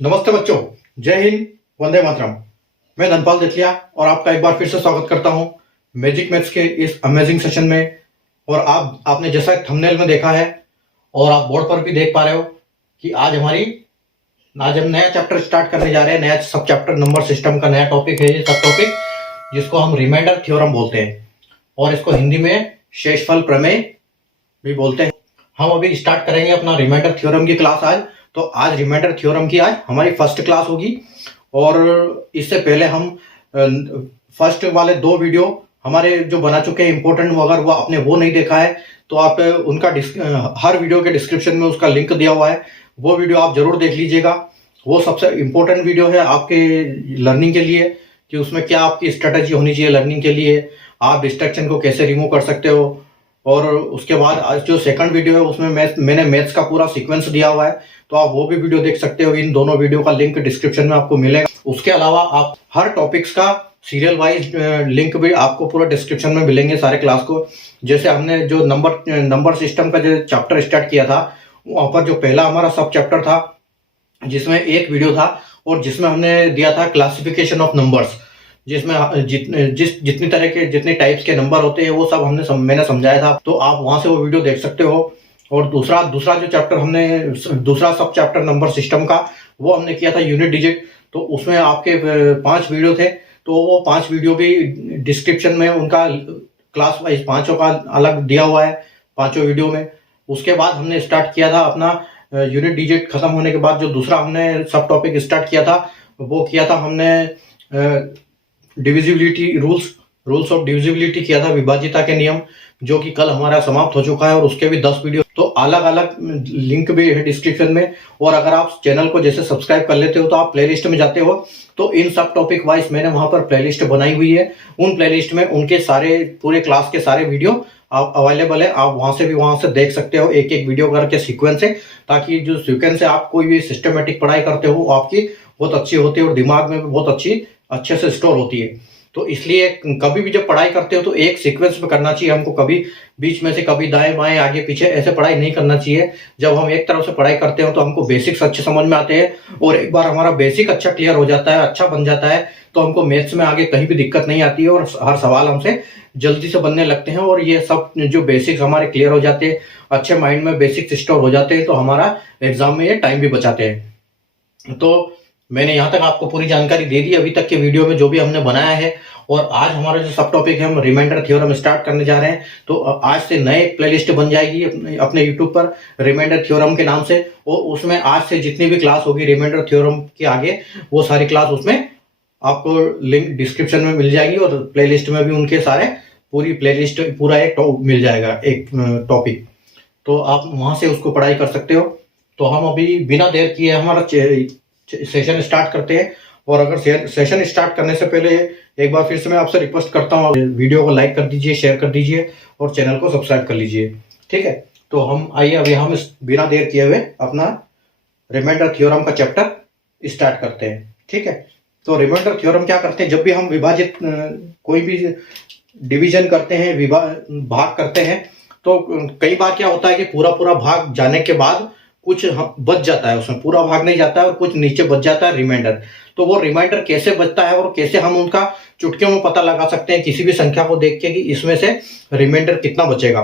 नमस्ते बच्चों, जय हिंद, वंदे मातरम। मैं धनपाल देथिया और आपका एक बार फिर से स्वागत करता हूं मैजिक मैथ्स के इस अमेजिंग सेशन में। और आपने जैसा थंबनेल में देखा है और आप बोर्ड पर भी देख पा रहे हो कि आज हम नया चैप्टर स्टार्ट करने जा रहे हैं। नया सब चैप्टर नंबर सिस्टम का नया टॉपिक है ये सब टॉपिक, जिसको हम रिमाइंडर थ्योरम बोलते हैं और इसको हिंदी में शेषफल प्रमेय भी बोलते हैं। हम अभी स्टार्ट करेंगे अपना रिमाइंडर थ्योरम की क्लास आज। तो आज रिमाइंडर थ्योरम की आज हमारी फर्स्ट क्लास होगी। और इससे पहले हम फर्स्ट वाले 2 वीडियो हमारे जो बना चुके हैं इंपॉर्टेंट, अगर वो आपने वो नहीं देखा है तो आप उनका हर वीडियो के डिस्क्रिप्शन में उसका लिंक दिया हुआ है, वो वीडियो आप जरूर देख लीजिएगा। वो सबसे इंपॉर्टेंट वीडियो है आपके लर्निंग के लिए कि उसमें क्या आपकी स्ट्रेटेजी होनी चाहिए लर्निंग के लिए, आप डिस्ट्रैक्शन को कैसे रिमूव कर सकते हो। और उसके बाद आज जो सेकंड वीडियो है उसमें मैंने मैथ्स का पूरा सीक्वेंस दिया हुआ है, तो आप वो भी वीडियो देख सकते हो। इन दोनों वीडियो का लिंक डिस्क्रिप्शन में आपको मिलेगा। उसके अलावा आप हर टॉपिक्स का सीरियल वाइज लिंक भी आपको पूरा डिस्क्रिप्शन में मिलेंगे सारे क्लास को। जैसे हमने जो नंबर सिस्टम का जो चैप्टर स्टार्ट किया था, वहां पर जो पहला हमारा सब चैप्टर था जिसमें एक वीडियो था और जिसमें हमने दिया था क्लासिफिकेशन ऑफ नंबर्स, जिसमें जितनी तरह के जितने टाइप्स के नंबर होते हैं वो सब मैंने समझाया था। तो आप वहां से वो वीडियो देख सकते हो। और दूसरा जो चैप्टर हमने दूसरा सब चैप्टर नंबर सिस्टम का वो हमने किया था यूनिट डिजिट। तो उसमें आपके 5 वीडियो थे, तो वो 5 वीडियो भी डिस्क्रिप्शन में उनका क्लास वाइज 5 का अलग दिया हुआ है 5 वीडियो में। उसके बाद हमने स्टार्ट किया था अपना यूनिट डिजिट खत्म होने के बाद जो दूसरा हमने सब टॉपिक स्टार्ट किया था वो किया था हमने डिविजिबिलिटी रूल्स ऑफ डिविजिबिलिटी किया था, विभाज्यता के नियम, जो कि कल हमारा समाप्त हो चुका है। और उसके भी 10 वीडियो, तो अलग अलग लिंक भी है डिस्क्रिप्शन में। और अगर आप चैनल को जैसे सब्सक्राइब कर लेते हो तो आप प्लेलिस्ट में जाते हो, तो इन सब टॉपिक वाइज मैंने वहां पर प्लेलिस्ट बनाई हुई है। उन प्लेलिस्ट में उनके सारे पूरे क्लास के सारे वीडियो आप अवेलेबल है। आप वहां से देख सकते हो एक एक वीडियो करके सीक्वेंस है, ताकि जो सीक्वेंस है आप कोई भी सिस्टमेटिक पढ़ाई करते हो आपकी बहुत अच्छी होती है और दिमाग में भी बहुत अच्छे से स्टोर होती है। तो इसलिए कभी भी जब पढ़ाई करते हो तो एक सीक्वेंस में करना चाहिए हमको, कभी बीच में से कभी दाएं बाएं आगे पीछे ऐसे पढ़ाई नहीं करना चाहिए। जब हम एक तरफ से पढ़ाई करते हो तो हमको बेसिक्स अच्छे समझ में आते हैं और एक बार हमारा बेसिक अच्छा क्लियर हो जाता है, अच्छा बन जाता है, तो हमको मैथ्स में आगे कहीं भी दिक्कत नहीं आती है और हर सवाल हमसे जल्दी से बनने लगते हैं। और ये सब जो बेसिक्स हमारे क्लियर हो जाते हैं, अच्छे माइंड में बेसिक्स स्टोर हो जाते हैं, तो हमारा एग्जाम में ये टाइम भी बचाते हैं। तो मैंने यहाँ तक आपको पूरी जानकारी दे दी अभी तक के वीडियो में जो भी हमने बनाया है। और आज हमारा जो सब टॉपिक है हम रिमाइंडर थ्योरम स्टार्ट करने जा रहे हैं। तो आज से नए प्लेलिस्ट बन जाएगी अपने यूट्यूब पर रिमाइंडर थ्योरम के नाम से, और उसमें आज से जितनी भी क्लास होगी रिमाइंडर थ्योरम के आगे वो सारी क्लास उसमें आपको लिंक डिस्क्रिप्शन में मिल जाएगी। और प्लेलिस्ट में भी उनके सारे पूरी प्लेलिस्ट पूरा एक मिल जाएगा एक टॉपिक, तो आप वहां से उसको पढ़ाई कर सकते हो। तो हम अभी बिना देर किए हमारा सेशन स्टार्ट करते हैं। और अगर सेशन स्टार्ट करने से पहले एक बार फिर से मैं आपसे रिक्वेस्ट करता हूँ, वीडियो को लाइक कर दीजिए, शेयर कर दीजिए और चैनल को सब्सक्राइब कर लीजिए, ठीक है। तो हम आइए अभी हम बिना देर किए हुए अपना रिमाइंडर थ्योरम का चैप्टर स्टार्ट करते हैं, ठीक है। तो रिमाइंडर थ्योरम क्या करते हैं, जब भी हम विभाजित कोई भी डिवीजन करते हैं, भाग करते हैं, तो कई बार क्या होता है कि पूरा भाग जाने के बाद कुछ बच जाता है, उसमें पूरा भाग नहीं जाता है और कुछ नीचे बच जाता है रिमाइंडर। तो वो रिमाइंडर कैसे बचता है और कैसे हम उनका चुटकियों में पता लगा सकते हैं किसी भी संख्या को देख के कि इसमें से रिमाइंडर कितना बचेगा।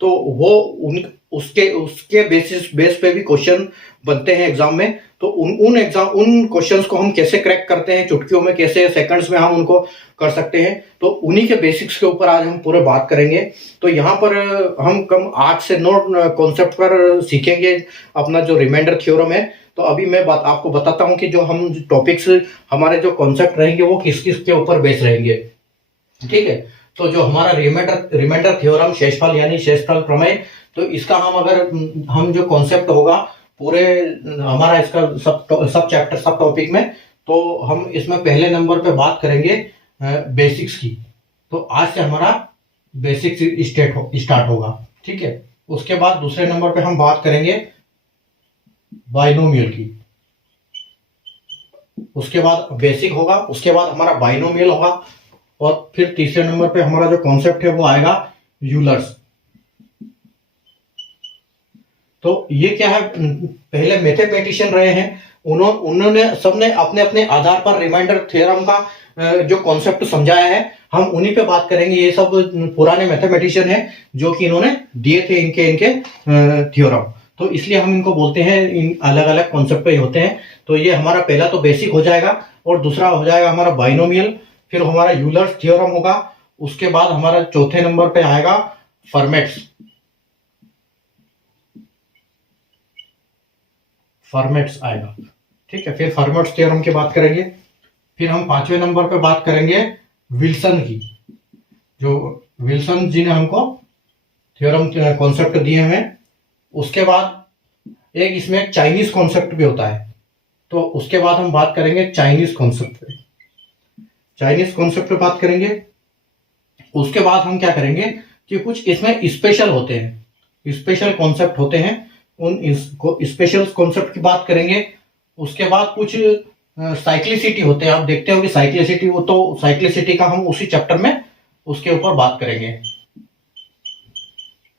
तो वो उसके बेस पे भी क्वेश्चन बनते हैं एग्जाम में। तो उन क्वेश्चंस को हम कैसे क्रैक करते हैं चुटकियों में, कैसे सेकंड्स में हम उनको कर सकते हैं, तो उन्हीं के बेसिक्स के ऊपर आज हम पूरे बात करेंगे। तो यहाँ पर हम कम 8 से 9 कॉन्सेप्ट पर सीखेंगे अपना जो रिमाइंडर थ्योरम है। तो अभी मैं आपको बताता हूँ कि जो हम टॉपिक्स हमारे जो कॉन्सेप्ट रहेंगे वो किस किस के ऊपर बेस रहेंगे, ठीक है। तो जो हमारा रिमाइंडर थ्योरम शेषफल यानी शेषफल प्रमेय, तो इसका हम जो कॉन्सेप्ट होगा पूरे हमारा इसका सब चैप्टर सब टॉपिक में, तो हम इसमें पहले नंबर पे बात करेंगे बेसिक्स की। तो आज से हमारा बेसिक्स स्टार्ट होगा, ठीक है। उसके बाद दूसरे नंबर पे हम बात करेंगे बाइनोमियल की, उसके बाद बेसिक होगा, उसके बाद हमारा बाइनोमियल होगा, और फिर तीसरे नंबर पे हमारा जो कॉन्सेप्ट है वो आएगा यूलर्स। तो ये क्या है, पहले मैथमेटिशियन रहे हैं उन्होंने सबने अपने अपने आधार पर रिमाइंडर थ्योरम का जो कॉन्सेप्ट समझाया है, हम उन्हीं पे बात करेंगे। ये सब पुराने मैथमेटिशियन है जो कि इन्होंने दिए थे इनके थ्योरम, तो इसलिए हम इनको बोलते हैं, इन अलग अलग कॉन्सेप्ट पे होते हैं। तो ये हमारा पहला तो बेसिक हो जाएगा, और दूसरा हो जाएगा हमारा बाइनोमियल, फिर हमारा यूलर्स थ्योरम होगा, उसके बाद हमारा चौथे नंबर पे आएगा फर्मेट्स आएगा, ठीक है। फिर फर्मेट्स थ्योरम की बात करेंगे। फिर हम पांचवें नंबर पे बात करेंगे विल्सन की, जो विल्सन जी ने हमको थ्योरम कॉन्सेप्ट दिए हैं। उसके बाद एक इसमें चाइनीज कॉन्सेप्ट भी होता है, तो उसके बाद हम बात करेंगे चाइनीज कॉन्सेप्ट पे। चाइनीज कॉन्सेप्ट पे बात करेंगे। उसके बाद हम क्या करेंगे कि कुछ इसमें स्पेशल होते हैं, स्पेशल कॉन्सेप्ट होते हैं, उन स्पेशल कॉन्सेप्ट की बात करेंगे। उसके बाद कुछ साइक्लिसिटी होते हैं, आप देखते हो कि साइक्लिसिटी, वो तो साइक्लिसिटी का हम उसी चैप्टर में उसके ऊपर बात करेंगे,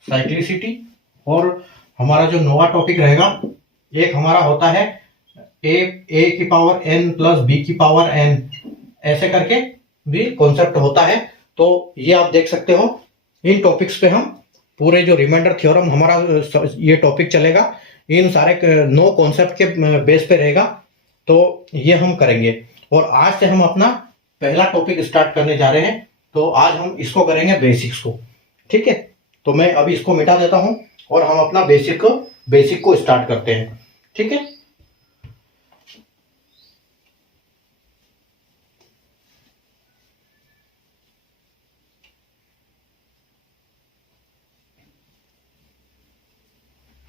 साइक्लिसिटी। और हमारा जो नोवा टॉपिक रहेगा, एक हमारा होता है ए की पावर n प्लस बी की पावर n, ऐसे करके भी कॉन्सेप्ट होता है। तो ये आप देख सकते हो, इन टॉपिक्स पे हम पूरे जो रिमाइंडर थ्योरम हमारा ये टॉपिक चलेगा, इन सारे 9 कॉन्सेप्ट के बेस पे रहेगा, तो ये हम करेंगे। और आज से हम अपना पहला टॉपिक स्टार्ट करने जा रहे हैं, तो आज हम इसको करेंगे बेसिक्स को, ठीक है। तो मैं अभी इसको मिटा देता हूं और हम अपना बेसिक को स्टार्ट करते हैं, ठीक है।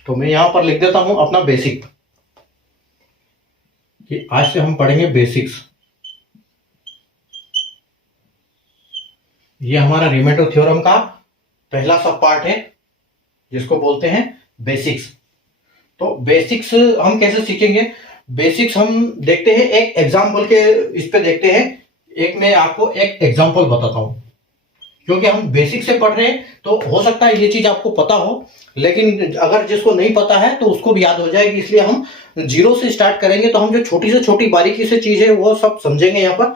तो मैं यहां पर लिख देता हूं अपना बेसिक, कि आज से हम पढ़ेंगे बेसिक्स। ये हमारा रिमाइंडर थ्योरम का पहला सब पार्ट है, जिसको बोलते हैं बेसिक्स। तो बेसिक्स हम कैसे सीखेंगे? बेसिक्स हम देखते हैं एक एग्जाम्पल के इस पे देखते हैं। एक मैं आपको एक एग्जाम्पल बताता हूं, क्योंकि हम बेसिक से पढ़ रहे हैं, तो हो सकता है ये चीज आपको पता हो, लेकिन अगर जिसको नहीं पता है तो उसको भी याद हो जाएगी। इसलिए हम जीरो से स्टार्ट करेंगे, तो हम जो छोटी से छोटी बारीकी से चीज है वो सब समझेंगे यहाँ पर।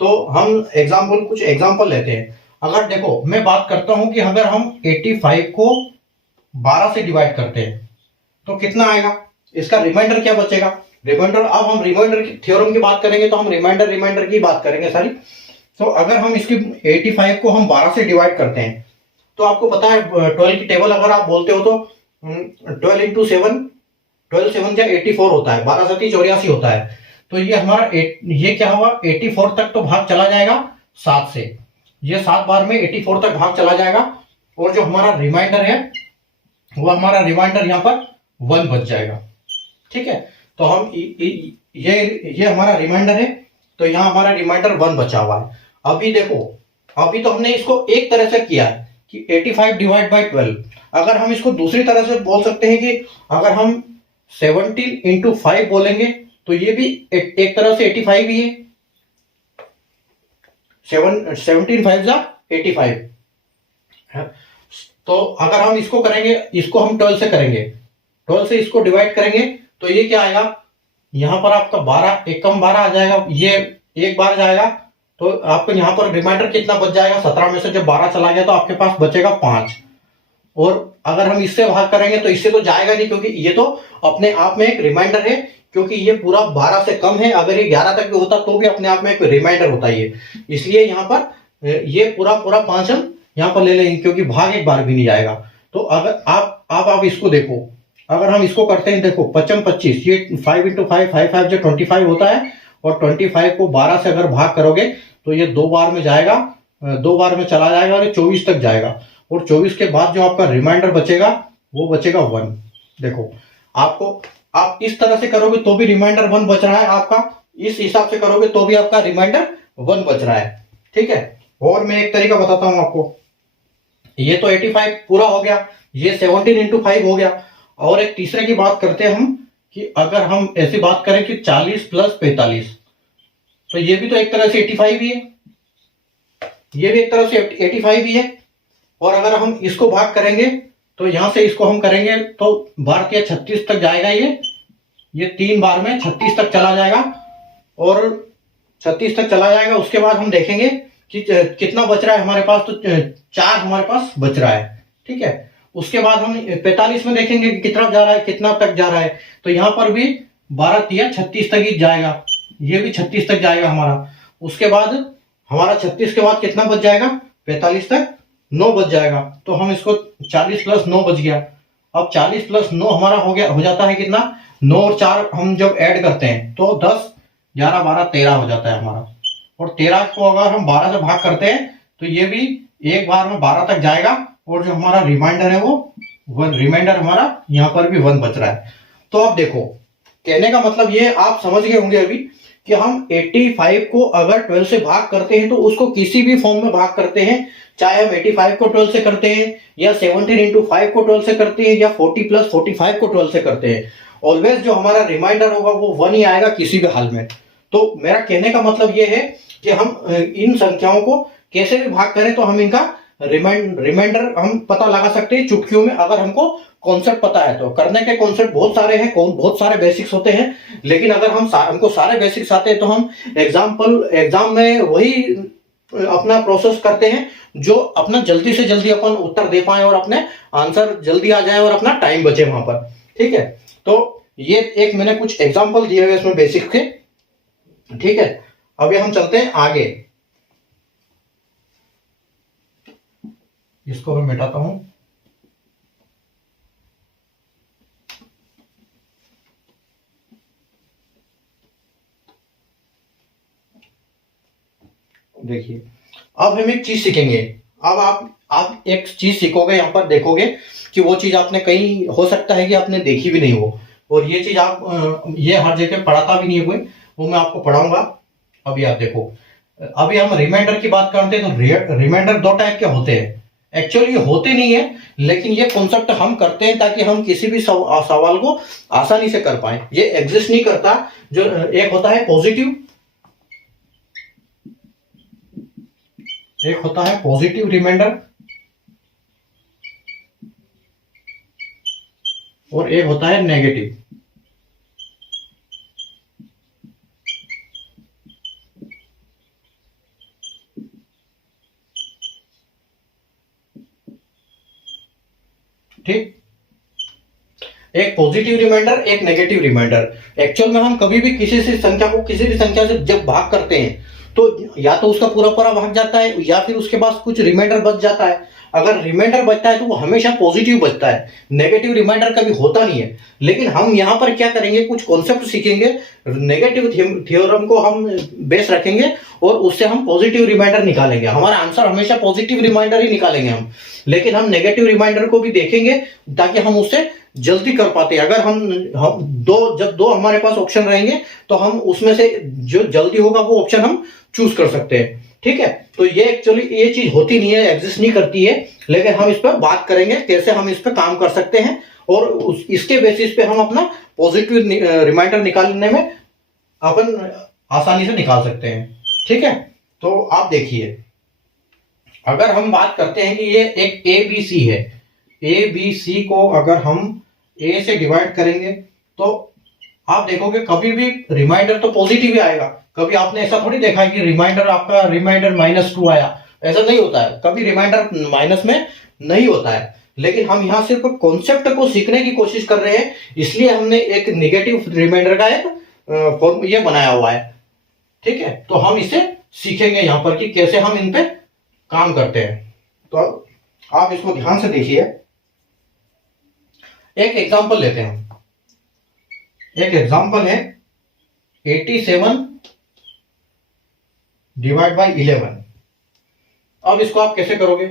तो हम कुछ एग्जाम्पल लेते हैं। अगर देखो, मैं बात करता हूं कि अगर हम 85 को 12 से डिवाइड करते हैं तो कितना आएगा, इसका रिमाइंडर क्या बचेगा। रिमाइंडर, अब हम रिमाइंडर की थ्योरम की बात करेंगे, तो हम रिमाइंडर की बात करेंगे सारी। तो अगर हम इसकी 85 को हम 12 से डिवाइड करते हैं, तो आपको पता है 12 की टेबल अगर आप बोलते हो तो 12 इंटू 7, 12 7 या 84 होता है, 12 7 84 होता है। तो ये हमारा ये क्या हुआ, 84 तक तो भाग चला जाएगा 7 से, ये 7 बार में 84 तक भाग चला जाएगा, और जो हमारा रिमाइंडर है वो हमारा रिमाइंडर यहाँ पर 1 बच जाएगा, ठीक है। तो हम ये हमारा रिमाइंडर है, तो यहाँ हमारा रिमाइंडर 1 बचा हुआ है। अभी देखो, अभी तो हमने इसको एक तरह से किया है कि 85 डिवाइड बाई 12। अगर हम इसको दूसरी तरह से बोल सकते हैं कि अगर हम 17 इंटू 5 बोलेंगे, तो ये भी एक तरह से 85 ही है। 17 5 जा 85। तो अगर हम इसको करेंगे, इसको हम 12 से करेंगे, 12 से इसको डिवाइड करेंगे, तो ये क्या आएगा, यहां पर आपका 12 एकम 12 आ जाएगा, ये एक बार जाएगा, तो आपको यहाँ पर रिमाइंडर कितना बच जाएगा, 17 में से जब 12 चला गया तो आपके पास बचेगा 5। और अगर हम इससे भाग करेंगे तो इससे तो जाएगा नहीं, क्योंकि ये तो अपने आप में एक रिमाइंडर है, क्योंकि ये पूरा 12 से कम है। अगर ये 11 तक भी होता तो भी अपने आप में एक रिमाइंडर होता है, इसलिए यहाँ पर ये पूरा 5 हम यहाँ पर ले लेंगे, क्योंकि भाग एक बार भी नहीं जाएगा। तो अगर आप इसको देखो, अगर हम इसको करते हैं, देखो 5 25, ये 5 इंटू 5 5 जो 25 होता है, और 25 को 12 से अगर भाग करोगे तो ये 2 बार में जाएगा, 2 बार में चला जाएगा, और ये 24 तक जाएगा, और 24 के बाद जो आपका रिमाइंडर बचेगा वो बचेगा 1। देखो, आप इस तरह से करोगे तो भी रिमाइंडर 1 बच रहा है आपका, इस हिसाब से करोगे तो भी आपका रिमाइंडर 1 बच रहा है, ठीक है। और मैं एक तरीका बताता हूं आपको, ये तो 85 पूरा हो गया, ये 17 इंटू 5 हो गया। और एक तीसरे की बात करते हैं हम, कि अगर हम ऐसी बात करें कि 40 प्लस 45, तो ये भी तो एक तरह से 85 ही है, ये भी एक तरह से 85 ही है। और अगर हम इसको भाग करेंगे, तो यहां से इसको हम करेंगे तो भारतीय 36 तक जाएगा, ये 3 बार में 36 तक चला जाएगा और 36 तक चला जाएगा। उसके बाद हम देखेंगे कि कितना बच रहा है हमारे पास, तो 4 हमारे पास बच रहा है। ठीक है, उसके बाद हम 45 में देखेंगे कि कितना जा रहा है, कितना तक जा रहा है। तो यहाँ पर भी 12 तिया 36 तक ही जाएगा, ये भी 36 तक जाएगा हमारा। उसके बाद हमारा 36 के बाद कितना बच जाएगा, 45 तक 9 बच जाएगा। तो हम इसको 40 प्लस 9 बच गया। अब 40 प्लस 9 हमारा हो जाता है कितना, 9 और 4 हम जब ऐड करते हैं तो 10 11 12 13 हो जाता है हमारा। और 13 को अगर हम 12 से भाग करते हैं तो ये भी एक बार में 12 तक जाएगा। और जो हमारा रिमाइंडर है वो रिमाइंडर हमारा यहाँ पर भी 1 बच रहा है। तो अब देखो, कहने का मतलब ये आप समझ गए होंगे अभी कि हम 85 को अगर 12 से भाग करते हैं तो उसको किसी भी फॉर्म में भाग करते हैं, चाहे हम 85 को 12 से करते हैं या 17 इंटू 5 को 12 से करते हैं या 40 प्लस 45 को 12 से करते हैं, ऑलवेज जो हमारा रिमाइंडर होगा वो 1 ही आएगा किसी भी हाल में। तो मेरा कहने का मतलब ये है कि हम इन संख्याओं को कैसे भी भाग करें तो हम इनका रिमाइंडर हम पता लगा सकते हैं चुटकियों में, अगर हमको कॉन्सेप्ट पता है तो। करने के कॉन्सेप्ट बहुत सारे हैं, बहुत सारे बेसिक्स होते हैं, लेकिन अगर हमको सारे बेसिक्स आते हैं तो हम एग्जाम में वही अपना प्रोसेस करते हैं जो अपना जल्दी से जल्दी अपन उत्तर दे पाए और अपने आंसर जल्दी आ जाए और अपना टाइम बचे वहां पर। ठीक है, तो ये एक मैंने कुछ एग्जाम्पल दिए हुए इसमें बेसिक के। ठीक है, अभी हम चलते हैं आगे। इसको मैं मिटाता हूं। देखिए, अब हम एक चीज सीखेंगे। अब आप एक चीज सीखोगे, यहां पर देखोगे कि वो चीज आपने कहीं हो सकता है कि आपने देखी भी नहीं हो, और ये चीज आप ये हर जगह पढ़ाता भी नहीं है कोई, वो मैं आपको पढ़ाऊंगा। अभी आप देखो, अभी हम रिमाइंडर की बात करते हैं तो रिमाइंडर 2 टाइप के होते हैं। एक्चुअली ये होते नहीं है, लेकिन ये कॉन्सेप्ट हम करते हैं ताकि हम किसी भी सवाल को आसानी से कर पाए। ये एग्जिस्ट नहीं करता। जो एक होता है पॉजिटिव, एक होता है पॉजिटिव रिमाइंडर और एक होता है नेगेटिव। ठीक, एक पॉजिटिव रिमाइंडर, एक नेगेटिव रिमाइंडर। एक्चुअल में हम कभी भी किसी से संख्या को किसी भी संख्या से जब भाग करते हैं तो या तो उसका पूरा पूरा भाग जाता है या फिर उसके पास कुछ रिमाइंडर बच जाता है। अगर रिमाइंडर बचता है तो वो हमेशा पॉजिटिव बचता है, नेगेटिव रिमाइंडर कभी होता नहीं है। लेकिन हम यहाँ पर क्या करेंगे, कुछ कॉन्सेप्ट सीखेंगे, नेगेटिव थ्योरम को हम बेस रखेंगे और उससे हम पॉजिटिव रिमाइंडर निकालेंगे। हमारा आंसर हमेशा पॉजिटिव रिमाइंडर ही निकालेंगे हम, लेकिन हम नेगेटिव रिमाइंडर को भी देखेंगे ताकि हम उससे जल्दी कर पाते हैं। अगर हम जब दो हमारे पास ऑप्शन रहेंगे तो हम उसमें से जो जल्दी होगा वो ऑप्शन हम चूज कर सकते हैं। ठीक है, तो ये एक्चुअली ये चीज होती नहीं है, एग्जिस्ट नहीं करती है, लेकिन हम इस पर बात करेंगे कैसे हम इस पर काम कर सकते हैं और इसके बेसिस पे हम अपना पॉजिटिव रिमाइंडर निकालने में अपन आसानी से निकाल सकते हैं। ठीक है, तो आप देखिए, अगर हम बात करते हैं कि ये एक ए बी सी है, ए बी सी को अगर हम ए से डिवाइड करेंगे तो आप देखोगे कभी भी रिमाइंडर तो पॉजिटिव ही आएगा। कभी आपने ऐसा थोड़ी देखा है कि रिमाइंडर आपका रिमाइंडर -2 आया, ऐसा नहीं होता है। कभी रिमाइंडर माइनस में नहीं होता है। लेकिन हम यहाँ सिर्फ कॉन्सेप्ट को सीखने की कोशिश कर रहे हैं, इसलिए हमने एक नेगेटिव रिमाइंडर का एक फॉर्म ये बनाया हुआ है। ठीक है, तो हम इसे सीखेंगे यहाँ पर कि कैसे हम इन पे काम करते हैं। तो आप इसको ध्यान से देखिए। एक एग्जांपल लेते हैं। एक एग्जांपल है 87 डिवाइड बाई 11। अब इसको आप कैसे करोगे,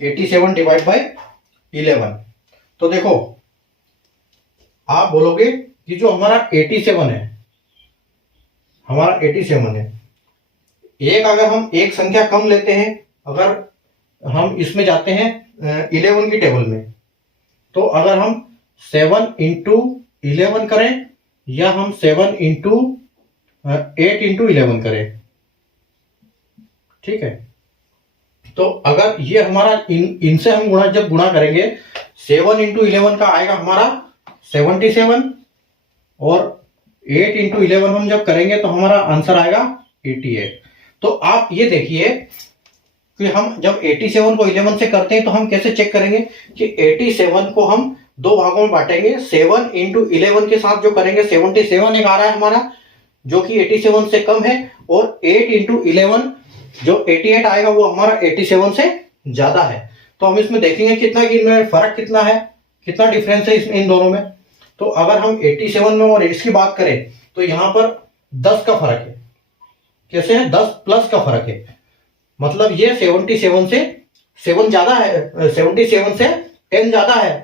87 डिवाइड बाई 11। तो देखो, आप बोलोगे कि जो हमारा 87 है, हमारा 87 है, एक अगर हम एक संख्या कम लेते हैं, अगर हम इसमें जाते हैं 11 की टेबल में, तो अगर हम 7 इंटू 11 करें या हम 7 इंटू 8 इंटू 11 करें, ठीक है, तो अगर ये हमारा इनसे हम जब गुणा करेंगे, 7 इंटू 11 का आएगा हमारा 77 और 8 इंटू 11 हम जब करेंगे तो हमारा आंसर आएगा 88। तो आप ये देखिए कि हम जब 87 को 11 से करते हैं तो हम कैसे चेक करेंगे कि 87 को हम दो भागों में बांटेंगे। 7 इंटू 11 के साथ जो करेंगे 77 एक आ रहा है हमारा, जो कि 87 से कम है, और 8 इंटू 11 जो 88 आएगा वो हमारा 87 से ज्यादा है। तो हम इसमें देखेंगे कितना कि इनमें फर्क कितना है, कितना डिफरेंस है इन दोनों में। तो अगर हम 87 में और इसकी बात करें तो यहां पर 10 का फर्क है। कैसे है? 10 प्लस का फर्क है, मतलब ये 77 से 7 ज्यादा है, 77 से 10 ज्यादा है,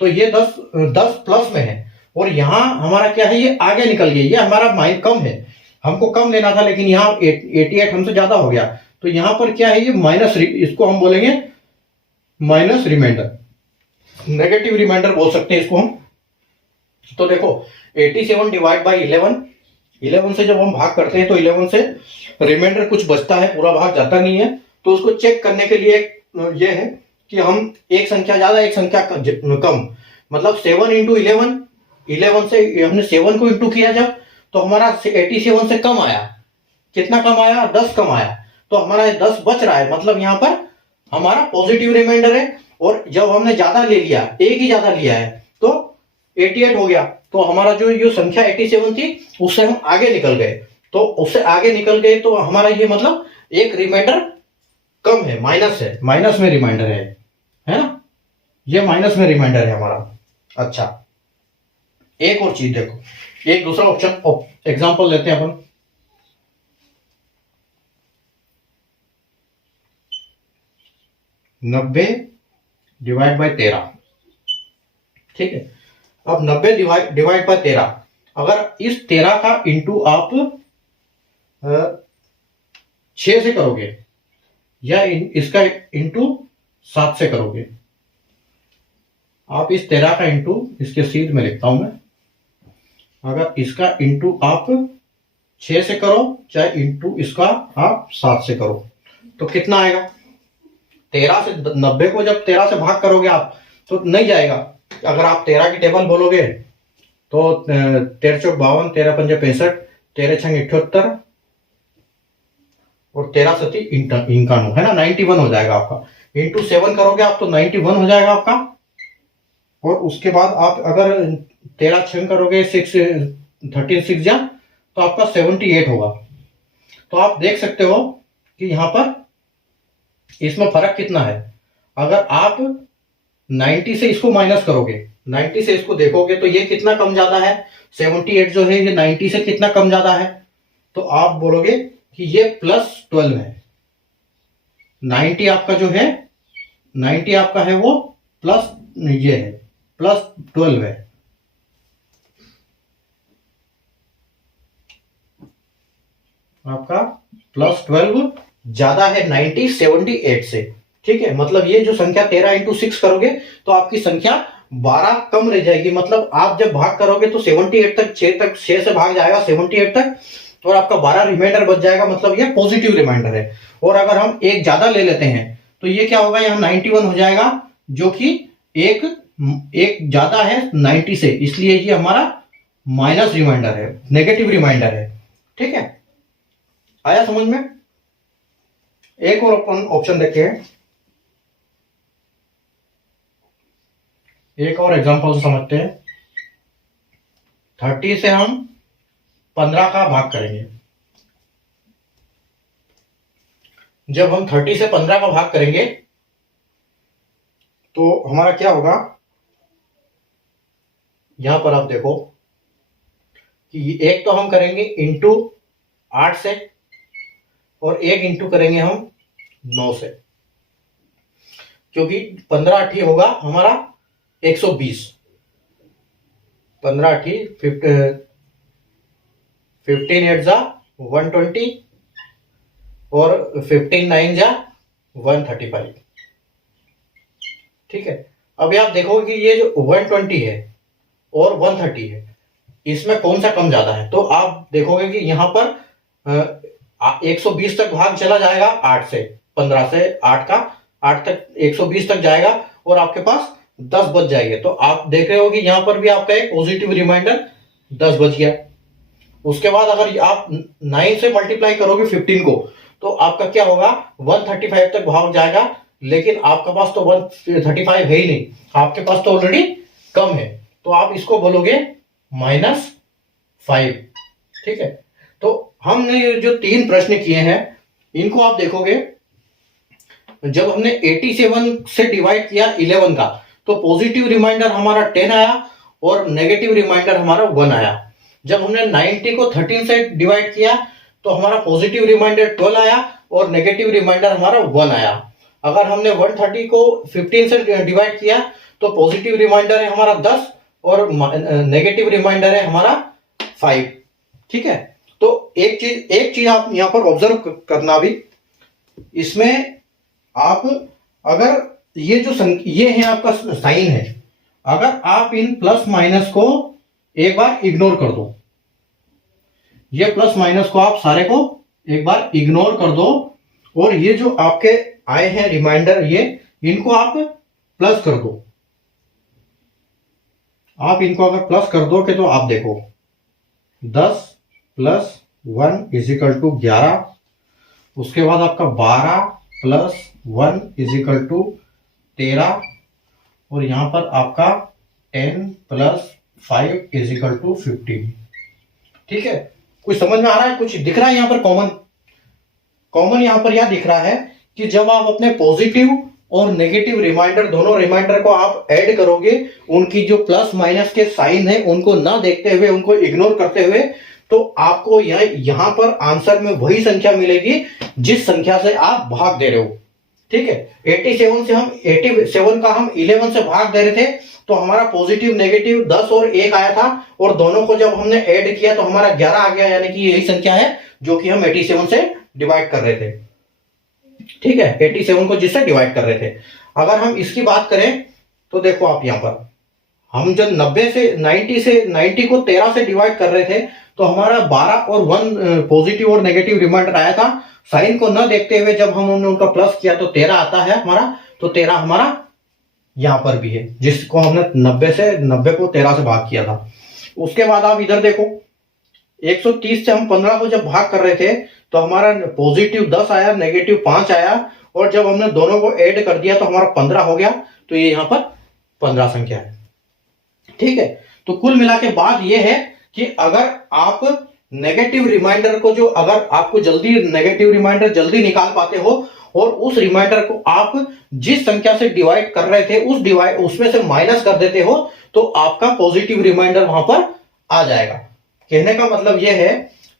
तो ये 10 प्लस में है। और यहां हमारा क्या है, ये आगे निकल गया, ये हमारा माइनस कम है, हमको कम लेना था लेकिन यहाँ 88 हमसे ज्यादा हो गया। तो यहां पर क्या है, ये माइनस, इसको हम बोलेंगे माइनस रिमाइंडर, नेगेटिव रिमाइंडर बोल सकते हैं इसको हम। तो देखो 87 डिवाइड बाई 11 से जब हम भाग करते हैं तो 11 से रिमाइंडर कुछ बचता है, पूरा भाग जाता नहीं है। तो उसको चेक करने के लिए ये है कि हम एक संख्या ज्यादा एक संख्या कम, मतलब 7 इंटू 11 से हमने 7 को इंटू किया जब, तो हमारा 87 से कम आया। कितना कम आया? 10 कम आया। तो हमारा 10 बच रहा है, मतलब यहाँ पर हमारा पॉजिटिव रिमाइंडर है। और जब हमने ज्यादा ले लिया, एक ही ज्यादा लिया है, तो 88 हो गया। तो हमारा जो संख्या 87 थी उससे हम आगे निकल गए। तो उससे आगे निकल गए तो हमारा ये मतलब एक रिमाइंडर कम है, माइनस है, माइनस में रिमाइंडर है ना, ये माइनस में रिमाइंडर है हमारा। अच्छा, एक और चीज देखो, एक दूसरा ऑप्शन एग्जांपल लेते हैं अपन। नब्बे डिवाइड बाय 13, ठीक है। अब 90 डिवाइड बाय 13, अगर इस 13 का इंटू आप 6 से करोगे या इसका इंटू 7 से करोगे, आप इस 13 का इंटू, इसके सीध में लिखता हूं मैं, अगर इसका इंटू आप 6 से करो चाहे इंटू इसका आप 7 से करो, तो कितना आएगा? 13 से 90 को जब 13 से भाग करोगे आप तो नहीं जाएगा। अगर आप 13 की टेबल बोलोगे तो 13 चौक 52, 13 पंजे 65, 13 छंग 78 और 13 सती 91, है ना, 91 हो जाएगा आपका। इंटू 7 करोगे आप तो 91 हो जाएगा आपका। और उसके बाद आप अगर 13 छंग करोगे 13 6 जा, तो आपका 78 होगा। तो आप देख सकते हो कि यहां पर इसमें फर्क कितना है। अगर आप 90 से इसको माइनस करोगे, 90 से इसको देखोगे तो ये कितना कम ज्यादा है, 78 जो है ये 90 से कितना कम ज्यादा है, तो आप बोलोगे कि ये +12 है। 90 आपका जो है, 90 आपका है वो प्लस, ये है +12 है। आपका +12 ज्यादा है 90 78 से, ठीक है। मतलब ये जो संख्या 13 इंटू 6 करोगे तो आपकी संख्या 12 कम रह जाएगी। मतलब आप जब भाग करोगे तो 78 तक 6 से भाग जाएगा 78 तक, और आपका 12 रिमाइंडर बच जाएगा, मतलब ये पॉजिटिव रिमाइंडर है। और अगर हम एक ज्यादा ले लेते हैं तो ये क्या होगा, यहाँ 91 हो जाएगा, जो कि एक ज्यादा है 90 से, इसलिए ये हमारा माइनस रिमाइंडर है, नेगेटिव रिमाइंडर है, ठीक है। आया समझ में? एक और अपन ऑप्शन देखते हैं, एक और एग्जांपल से समझते हैं। 30 से हम 15 का भाग करेंगे। जब हम 30 से 15 का भाग करेंगे तो हमारा क्या होगा, यहां पर आप देखो कि एक तो हम करेंगे इंटू 8 से, और एक इंटू करेंगे हम 9 से, क्योंकि 15 8 होगा हमारा 120, 15 8 15 8 जा 120 और 15 9 जा 135, ठीक है। अभी आप देखोगे कि ये जो 120 है और 130 है, इसमें कौन सा कम ज्यादा है, तो आप देखोगे कि यहां पर 120 तक भाग चला जाएगा 8 से, 15 से 8 का 8 तक 120 तक जाएगा और आपके पास 10 बच जाएंगे। तो आप देख रहे हो कि यहां पर भी आपका एक पॉजिटिव रिमाइंडर 10 बच गया। उसके बाद अगर आप 9 से मल्टीप्लाई करोगे 15 को तो आपका क्या होगा, 135 तक भाग जाएगा, लेकिन आपके पास तो 135 है ही नहीं, आपके पास तो ऑलरेडी कम है, तो आप इसको बोलोगे -5। ठीक है, तो हमने जो 3 प्रश्न किए हैं इनको आप देखोगे, जब हमने 87 से डिवाइड किया 11 का तो पॉजिटिव रिमाइंडर हमारा 10 आया और नेगेटिव रिमाइंडर हमारा 1 आया। जब हमने 90 को 13 से डिवाइड किया तो हमारा पॉजिटिव रिमाइंडर 12 आया और नेगेटिव रिमाइंडर हमारा 1 आया। अगर हमने 130 को 15 से डिवाइड किया तो पॉजिटिव रिमाइंडर है हमारा 10 और नेगेटिव रिमाइंडर है हमारा 5। ठीक है, तो एक चीज आप यहां पर ऑब्जर्व करना भी, इसमें आप अगर ये है आपका साइन है, अगर आप इन प्लस माइनस को एक बार इग्नोर कर दो, ये प्लस माइनस को आप सारे को एक बार इग्नोर कर दो, और ये जो आपके आए हैं रिमाइंडर ये इनको आप प्लस कर दो। आप इनको अगर प्लस कर दोगे तो आप देखो 10 + 1 = 11, उसके बाद आपका 12 + 1 = 13, और यहां पर आपका 10 + 5 = 15। ठीक है, कुछ समझ में आ रहा है, कुछ दिख रहा है यहाँ पर कॉमन यहां पर यह दिख रहा है कि जब आप अपने पॉजिटिव और नेगेटिव रिमाइंडर दोनों रिमाइंडर को आप ऐड करोगे, उनकी जो प्लस माइनस के साइन है उनको ना देखते हुए, उनको इग्नोर करते हुए, तो आपको यहां पर आंसर में वही संख्या मिलेगी जिस संख्या से आप भाग दे रहे हो। ठीक है, 87 का हम 11 से भाग दे रहे थे तो हमारा पॉजिटिव नेगेटिव 10 और 1 आया था, और दोनों को जब हमने ऐड किया तो हमारा 11 आ गया, यानी कि यही संख्या है जो कि हम 87 से डिवाइड कर रहे थे। ठीक है, 87 को जिससे डिवाइड कर रहे थे। अगर हम इसकी बात करें तो देखो आप यहां पर हम जब 90 को 13 से डिवाइड कर रहे थे तो हमारा 12 और 1 पॉजिटिव और नेगेटिव रिमाइंडर आया था। साइन को न देखते हुए जब हमने उनका प्लस किया तो 13 आता है हमारा, तो 13 हमारा यहां पर भी है, जिसको हमने 90 को 13 से भाग किया था। उसके बाद आप इधर देखो 130 से हम 15 को जब भाग कर रहे थे तो हमारा पॉजिटिव 10 आया, नेगेटिव 5 आया, और जब हमने दोनों को ऐड कर दिया तो हमारा 15 हो गया, तो ये यहां पर 15 संख्या है। ठीक है, तो कुल मिला के बात ये है कि अगर आप नेगेटिव रिमाइंडर को अगर आपको जल्दी नेगेटिव रिमाइंडर जल्दी निकाल पाते हो और उस रिमाइंडर को आप जिस संख्या से डिवाइड कर रहे थे उसमें से माइनस कर देते हो तो आपका पॉजिटिव रिमाइंडर वहां पर आ जाएगा। कहने का मतलब यह है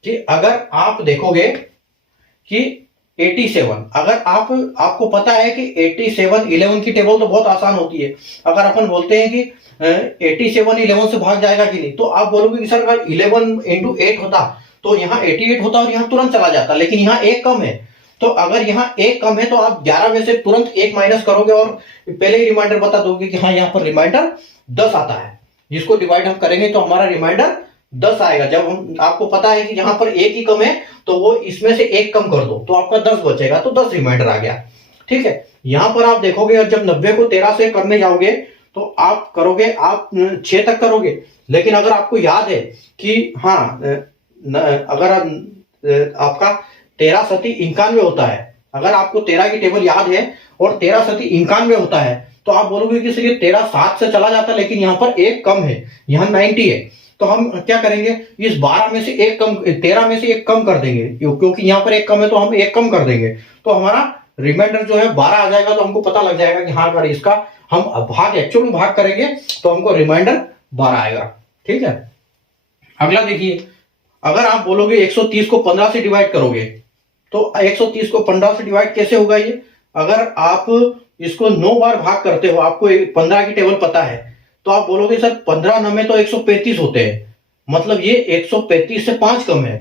कि अगर आप देखोगे कि 87, अगर आपको पता है कि 87 11 की टेबल तो बहुत आसान होती है। अगर अपन बोलते हैं कि 87 11 से भाग जाएगा कि नहीं, तो आप बोलोगे कि सर अगर 11 × 8 होता तो यहाँ 88 होता और यहाँ तुरंत चला जाता, लेकिन यहाँ एक कम है। तो अगर यहाँ एक कम है तो आप 11 में से तुरंत एक माइनस करोगे और पहले ही रिमाइंडर बता दोगे कि हाँ यहाँ पर रिमाइंडर 10 आता है, जिसको डिवाइड हम करेंगे तो हमारा रिमाइंडर 10 आएगा। जब हम आपको पता है कि यहाँ पर एक ही कम है तो वो इसमें से एक कम कर दो तो आपका 10 बचेगा, तो 10 रिमाइंडर आ गया। ठीक है, यहां पर आप देखोगे और जब 90 को 13 से करने जाओगे तो आप करोगे, आप 6 तक करोगे, लेकिन अगर आपको याद है कि हाँ अगर आपका 13 सती 91 होता है, अगर आपको 13 की टेबल याद है और 13 सती 91 होता है तो आप बोलोगे कि सर ये 13 7 से चला जाता, लेकिन यहाँ पर एक कम है, यहाँ 90 है, तो हम क्या करेंगे, इस 12 में से एक कम 13 में से एक कम कर देंगे, क्योंकि यहाँ पर एक कम है तो हम एक कम कर देंगे, तो हमारा रिमाइंडर जो है 12 आ जाएगा। तो हमको पता लग जाएगा कि हाँ अगर इसका हम भाग एक्चुअल में भाग करेंगे तो हमको रिमाइंडर 12 आएगा। ठीक है, अगला देखिए, अगर आप बोलोगे 130 को 15 से डिवाइड करोगे तो 130 को 15 से डिवाइड कैसे होगा ये, अगर आप इसको 9 बार भाग करते हो, आपको 15 की टेबल पता है, तो आप बोलोगे सर 15 9 में तो 135 होते हैं, मतलब ये 135 से 5 कम है।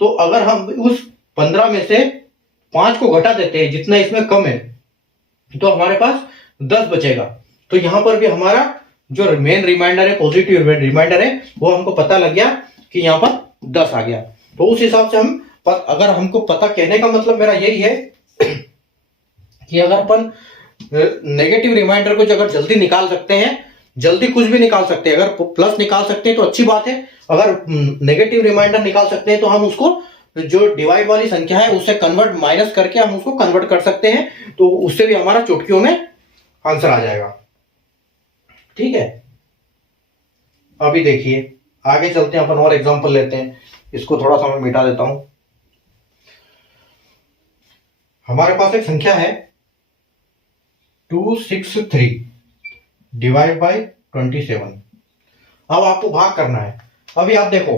तो अगर हम उस 15 में से 5 को घटा देते हैं जितना इसमें कम है तो हमारे पास 10 बचेगा। तो यहां पर भी हमारा जो मेन रिमाइंडर है, पॉजिटिव रिमाइंडर है, वो हमको पता लग गया कि यहाँ पर 10 आ गया। तो उस हिसाब से हम अगर हमको पता, कहने का मतलब मेरा यही है कि अगर अपन नेगेटिव रिमाइंडर को अगर जल्दी निकाल सकते हैं जल्दी कुछ भी निकाल सकते हैं। अगर प्लस निकाल सकते हैं तो अच्छी बात है, अगर नेगेटिव रिमाइंडर निकाल सकते हैं तो हम उसको जो डिवाइड वाली संख्या है उससे कन्वर्ट माइनस करके हम उसको कन्वर्ट कर सकते हैं, तो उससे भी हमारा चुटकियों में आंसर आ जाएगा। ठीक है, अभी देखिए आगे चलते हैं, अपन और एग्जांपल लेते हैं। इसको थोड़ा सा मैं मिटा देता हूं। हमारे पास एक संख्या है 263 डिवाइड बाई 27। अब आपको भाग करना है। अभी आप देखो,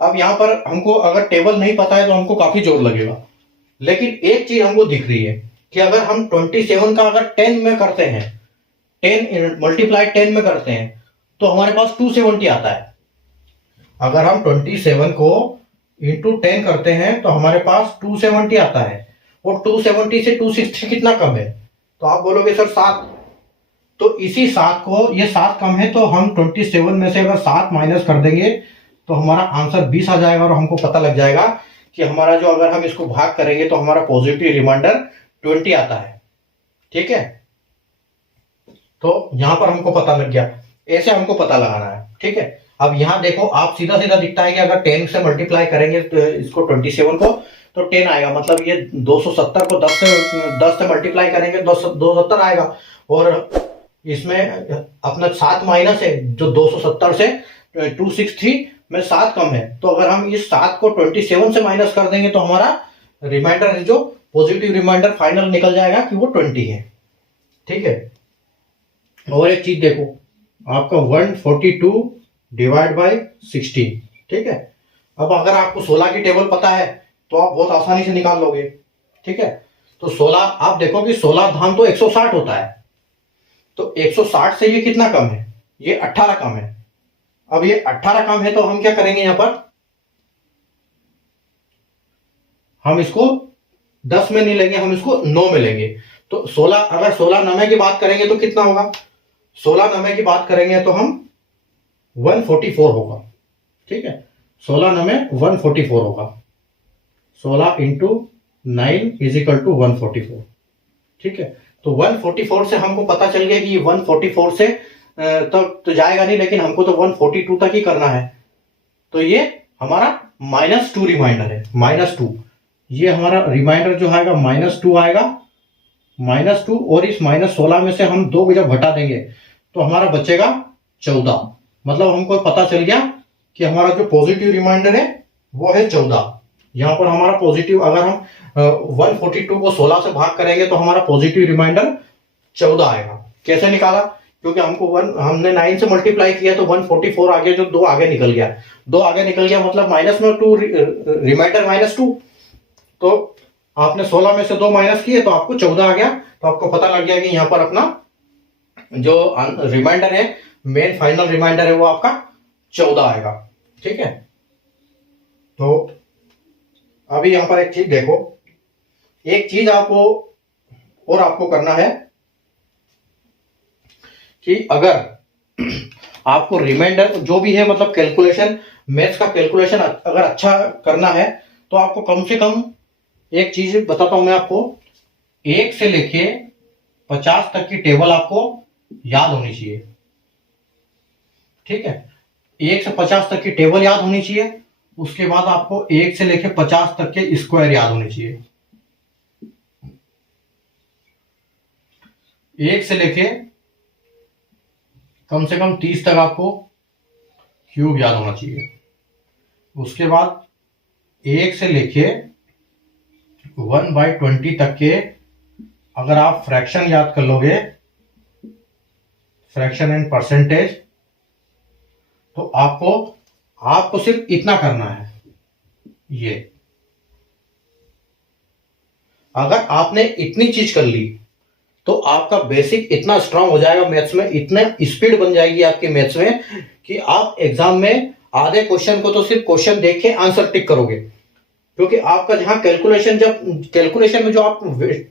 अब यहां पर हमको अगर टेबल नहीं पता है तो हमको काफी जोर लगेगा, लेकिन एक चीज हमको दिख रही है कि अगर हम 27 का अगर 10 में करते हैं, 10 मल्टीप्लाई 10 में करते हैं तो हमारे पास 270 आता है। अगर हम 27 को इंटू 10 करते हैं तो हमारे पास 270 आता है, और 270 से 260 कितना कम है? तो आप बोलोगे सर 7। तो इसी 7 को, ये 7 कम है, तो हम 27 में से अगर 7 माइनस कर देंगे तो हमारा आंसर 20 आ जाएगा, और हमको पता लग जाएगा कि हमारा जो, अगर हम इसको भाग करेंगे तो हमारा पॉजिटिव रिमाइंडर 20 आता है। ठीक है, तो यहां पर हमको पता लग गया, ऐसे हमको पता लगाना है। ठीक है, अब यहां देखो, आप सीधा सीधा दिखता है कि अगर 10 से मल्टीप्लाई करेंगे तो इसको 27 को, तो 10 आएगा, मतलब ये 270 को 10 से मल्टीप्लाई करेंगे 270 आएगा, और इसमें अपना 7 माइनस है, जो 270 से 263 में 7 कम है, तो अगर हम इस 7 को 27 से माइनस कर देंगे तो हमारा रिमाइंडर, जो पॉजिटिव रिमाइंडर फाइनल निकल जाएगा कि वो 20 है। ठीक है, और एक चीज देखो, आपका 142 डिवाइड बाई 16। ठीक है, अब अगर आपको 16 की टेबल पता है तो आप बहुत आसानी से निकाल लोगे। ठीक है, तो 16, आप देखो कि 16 धाम तो 160 होता है, तो 160 से ये कितना कम है? ये 18 कम है। अब ये 18 कम है तो हम क्या करेंगे, यहां पर हम इसको 10 में नहीं लेंगे, हम इसको 9 में लेंगे। तो 16, अगर 16 9 की बात करेंगे तो कितना होगा? 16 9 की बात करेंगे तो हम 144 होगा। ठीक है, 16 9 144 होगा। 16 इंटू 9 इज इक्वल टू 144। ठीक है, तो 144 से हमको पता चल गया कि ये 144 से तो जाएगा नहीं, लेकिन हमको तो 142 तक ही करना है। तो ये हमारा -2 रिमाइंडर है, -2। ये हमारा रिमाइंडर जो आएगा -2 आएगा, -2, और इस -16 में से हम 2 जब घटा देंगे तो हमारा बचेगा 14। मतलब हमको पता चल गया कि हमारा जो पॉजिटिव रिमाइंडर है वो है 14। यहां पर हमारा पॉजिटिव, अगर हम 142 को 16 से भाग करेंगे तो हमारा पॉजिटिव रिमाइंडर 14 आएगा। कैसे निकाला? क्योंकि हमने 9 से मल्टीप्लाई किया तो 144 आगे, जो 2 आगे निकल गया, 2 आगे निकल गया, मतलब -2 रिमाइंडर -2। तो आपने 16 में से 2 माइनस किए तो आपको 14 आ गया। तो आपको पता लग गया कि यहां पर अपना जो रिमाइंडर है, मेन फाइनल रिमाइंडर है, वो आपका 14 आएगा। ठीक है, तो अभी यहां पर एक चीज देखो, एक चीज आपको करना है कि अगर आपको रिमाइंडर जो भी है, मतलब कैलकुलेशन, मैथ्स का कैलकुलेशन अगर अच्छा करना है तो आपको कम से कम एक चीज बताता हूं मैं आपको, 1 से लेके 50 तक की टेबल आपको याद होनी चाहिए। ठीक है, 1 से 50 तक की टेबल याद होनी चाहिए। उसके बाद आपको 1 से लेके 50 तक के स्क्वायर याद होने चाहिए। 1 से लेके कम से कम 30 तक आपको क्यूब याद होना चाहिए। उसके बाद 1 से लेके 1/20 तक के अगर आप फ्रैक्शन याद कर लोगे, फ्रैक्शन एंड परसेंटेज, तो आपको सिर्फ इतना करना है। ये अगर आपने इतनी चीज कर ली तो आपका बेसिक इतना स्ट्रांग हो जाएगा मैथ्स में, इतना स्पीड बन जाएगी आपके मैथ्स में कि आप एग्जाम में आधे क्वेश्चन को तो सिर्फ क्वेश्चन देख के आंसर टिक करोगे। क्योंकि आपका जहां कैलकुलेशन में जो आप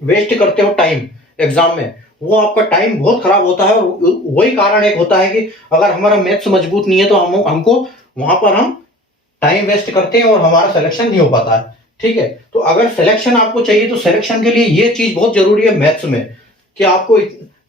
वेस्ट करते हो टाइम एग्जाम में, वो आपका टाइम बहुत खराब होता है। और वही कारण एक होता है कि अगर हमारा मैथ्स मजबूत नहीं है तो हमको वहां पर हम टाइम वेस्ट करते हैं और हमारा सिलेक्शन नहीं हो पाता है। ठीक है, तो अगर सिलेक्शन आपको चाहिए तो सिलेक्शन के लिए ये चीज बहुत जरूरी है मैथ्स में, कि आपको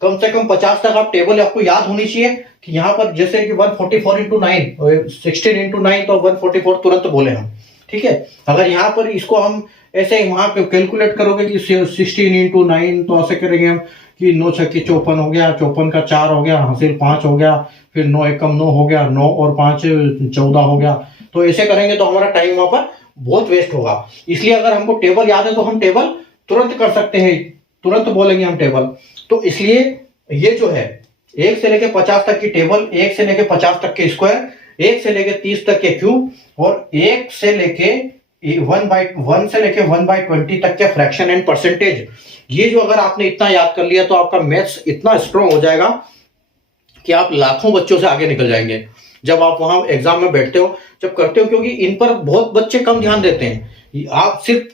कम से कम 50 तक आप टेबल आपको याद होनी चाहिए कि यहाँ पर जैसे कि 144 इंटू 9, 16 इंटू 9 तो 144 तुरंत बोले हम। ठीक है, अगर यहाँ पर इसको हम ऐसे वहां पे कैलकुलेट करोगे कि 16 इंटू 9 तो ऐसे करेंगे हम कि 9 छक्के 54 हो गया, 54 का 4 हो गया, हासिल 5 हो गया, फिर 9 एकम 9 हो गया, 9 और 5 14 हो गया। तो ऐसे करेंगे तो हमारा टाइम वहां पर बहुत वेस्ट होगा। इसलिए अगर हमको टेबल याद है तो हम टेबल तुरंत कर सकते हैं, तुरंत बोलेंगे हम टेबल। तो इसलिए ये जो है 1 से लेके 50 तक की टेबल, 1 से लेके 50 तक के स्क्वायर, 1 से लेके 30 तक के क्यूब, और 1 से लेके 1 से लेके 1/20 तक के फ्रैक्शन एंड परसेंटेज। ये जो अगर आपने इतना याद कर लिया तो आपका मैथ्स इतना स्ट्रांग हो जाएगा कि आप लाखों बच्चों से आगे निकल जाएंगे जब आप वहां एग्जाम में बैठते हो, जब करते हो। क्योंकि इन पर बहुत बच्चे कम ध्यान देते हैं। आप सिर्फ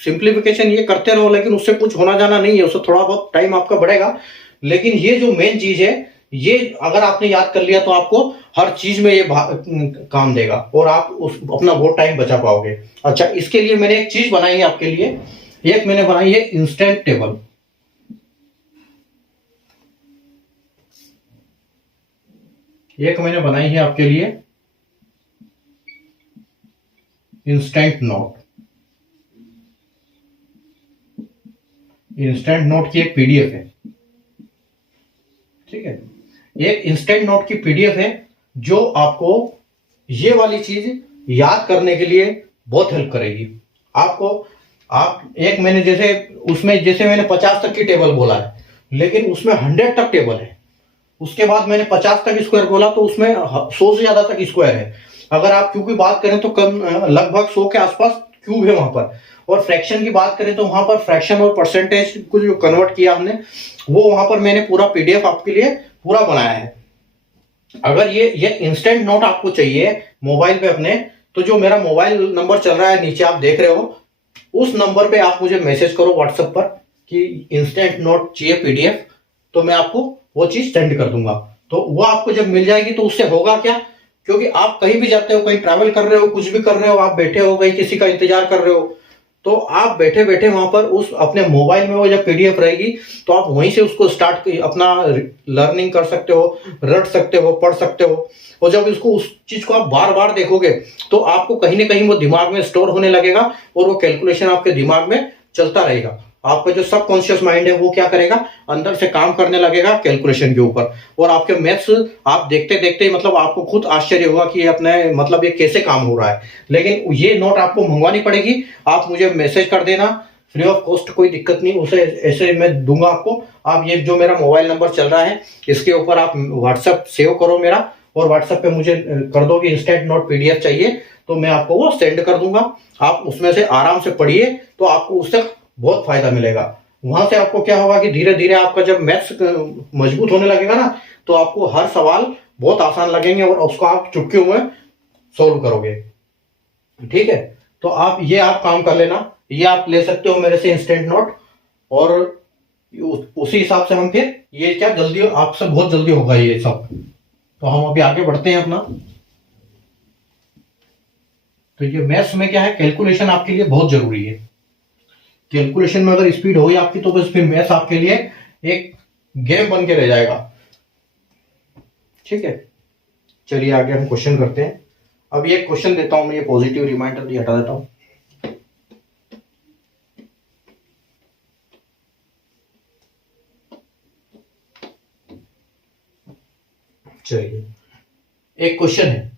सिंप्लीफिकेशन ये करते रहो, लेकिन उससे कुछ होना जाना नहीं है, उससे थोड़ा बहुत टाइम आपका बढ़ेगा। लेकिन ये जो मेन चीज है, ये अगर आपने याद कर लिया तो आपको हर चीज में ये काम देगा और आप अपना बहुत टाइम बचा पाओगे। अच्छा, इसके लिए मैंने एक चीज बनाई है आपके लिए, एक मैंने बनाई है इंस्टेंट टेबल। एक मैंने बनाई है आपके लिए इंस्टेंट नोट। इंस्टेंट नोट की एक पीडीएफ है। ठीक है, एक इंस्टेंट नोट की पीडीएफ है जो आपको ये वाली चीज याद करने के लिए बहुत हेल्प करेगी आपको। आप एक मैंने जैसे उसमें जैसे मैंने 50 तक की टेबल बोला है, लेकिन उसमें 100 तक टेबल है। उसके बाद मैंने 50 तक स्क्वायर बोला तो उसमें 100 से ज्यादा तक स्क्वायर है। अगर आप क्यूब की बात करें तो कम लगभग 100 के आसपास क्यूब है वहां पर। और फ्रैक्शन की बात करें तो वहां पर फ्रैक्शन और परसेंटेज को जो कन्वर्ट किया हमने, वो वहां पर मैंने पूरा पीडीएफ आपके लिए पूरा बनाया है। अगर ये इंस्टेंट नोट आपको चाहिए मोबाइल पे अपने, तो जो मेरा मोबाइल नंबर चल रहा है नीचे आप देख रहे हो, उस नंबर पे आप मुझे मैसेज करो व्हाट्सएप पर कि इंस्टेंट नोट चाहिए पीडीएफ, तो मैं आपको वो चीज सेंड कर दूंगा। तो वो आपको जब मिल जाएगी तो उससे होगा क्या, क्योंकि आप कहीं भी जाते हो, कहीं ट्रैवल कर रहे हो, कुछ भी कर रहे हो, आप बैठे हो कहीं किसी का इंतजार कर रहे हो, तो आप बैठे बैठे वहां पर उस अपने मोबाइल में वो जब पीडीएफ रहेगी तो आप वहीं से उसको स्टार्ट अपना लर्निंग कर सकते हो, रट सकते हो, पढ़ सकते हो। और जब इसको उस चीज को आप बार बार देखोगे तो आपको कहीं ना कहीं वो दिमाग में स्टोर होने लगेगा और वो कैलकुलेशन आपके दिमाग में चलता रहेगा। आपका जो सबकॉन्शियस माइंड है वो क्या करेगा, अंदर से काम करने लगेगा कैलकुलेशन के ऊपर, और आपके मैथ्स आप देखते देखते मतलब आपको खुद आश्चर्य होगा कि अपने मतलब ये कैसे काम हो रहा है। लेकिन ये नोट आपको मंगवानी पड़ेगी। आप मुझे मैसेज कर देना फ्री ऑफ कॉस्ट, कोई दिक्कत नहीं, उसे ऐसे मैं दूंगा आपको। आप ये जो मेरा मोबाइल नंबर चल रहा है इसके ऊपर आप व्हाट्सएप सेव करो मेरा, और व्हाट्सएप पे मुझे कर दो कि इंस्टेंट नोट पीडीएफ चाहिए, तो मैं आपको वो सेंड कर दूंगा। आप उसमें से आराम से पढ़िए तो आपको उससे बहुत फायदा मिलेगा। वहां से आपको क्या होगा कि धीरे धीरे आपका जब मैथ्स मजबूत होने लगेगा ना, तो आपको हर सवाल बहुत आसान लगेंगे और उसको आप चुटकियों में सोल्व करोगे। ठीक है, तो आप काम कर लेना, ये आप ले सकते हो मेरे से इंस्टेंट नोट, और उसी हिसाब से हम फिर ये क्या जल्दी आपसे बहुत जल्दी होगा ये सब। तो हम अभी आगे बढ़ते हैं अपना। तो ये मैथ्स में क्या है, कैलकुलेशन आपके लिए बहुत जरूरी है। कैलकुलेशन में अगर स्पीड हो आपकी तो बस फिर मैथ्स आपके लिए एक गेम बन के रह जाएगा। ठीक है, चलिए आगे हम क्वेश्चन करते हैं। अब ये क्वेश्चन देता हूं मैं, ये पॉजिटिव रिमाइंडर हटा देता हूं। चलिए, एक क्वेश्चन है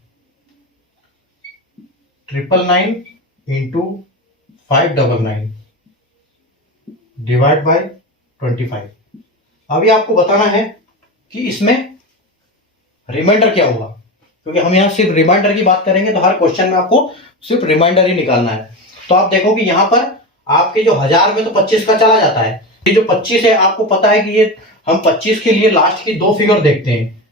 999 इंटू 599 डिवाइड बाय 25। अभी आपको बताना है कि इसमें रिमाइंडर क्या होगा, क्योंकि हम यहां सिर्फ रिमाइंडर की बात करेंगे तो हर क्वेश्चन में आपको सिर्फ रिमाइंडर ही निकालना है। तो आप देखो कि यहां पर आपके जो 1000 में तो 25 का चला जाता है। ये जो 25 है आपको पता है कि ये हम 25 के लिए लास्ट की 2 फिगर देखते हैं,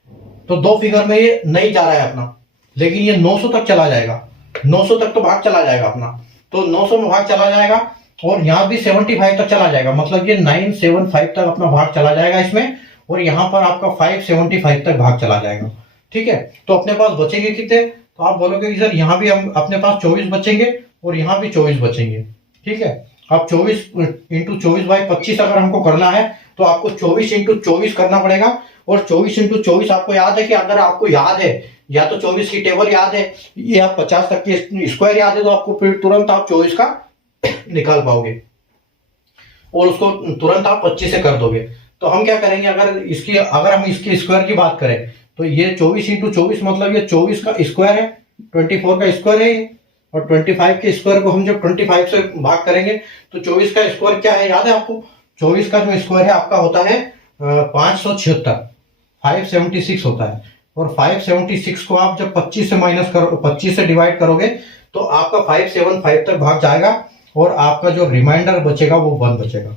तो 2 फिगर में ये नहीं जा रहा है अपना, लेकिन ये 900 तक चला जाएगा। 900 तक तो भाग चला जाएगा अपना, तो 900 में भाग चला जाएगा, और यहां भी 75 तक चला जाएगा, मतलब ये 975 तक अपना भाग चला जाएगा इसमें, और यहां पर आपका 575 तक भाग चला जाएगा। ठीक है, तो अपने पास बचेंगे कितने, तो आप बोलोगे कि सर यहां भी हम अपने पास 24 बचेंगे और यहां भी 24 बचेंगे। ठीक है, अब 24 इंटू 24/25 अगर हमको करना है तो आपको 24 इंटू 24 करना पड़ेगा। और 24 इंटू 24 आपको याद है कि अगर आपको याद है या तो 24 की टेबल याद है या 50 तक की स्क्वायर याद है तो आपको फिर तुरंत आप 24 का निकाल पाओगे और उसको तुरंत आप 25 से कर दोगे। तो हम क्या करेंगे, अगर हम इसकी स्क्वायर की बात करें तो ये 24 इंटू 24 मतलब ये 24 का स्क्वायर है, 24 का स्क्वायर है ये। और 25 के स्क्वायर को हम जब 25 से भाग करेंगे तो 24 का स्क्वायर क्या है याद है आपको? 24 का जो स्क्वायर है आपका होता है 576, 576 होता है। और 576 को आप जब 25 से माइनस करो, 25 से डिवाइड करोगे तो आपका 575 तक भाग जाएगा और आपका जो रिमाइंडर बचेगा वो 1 बचेगा।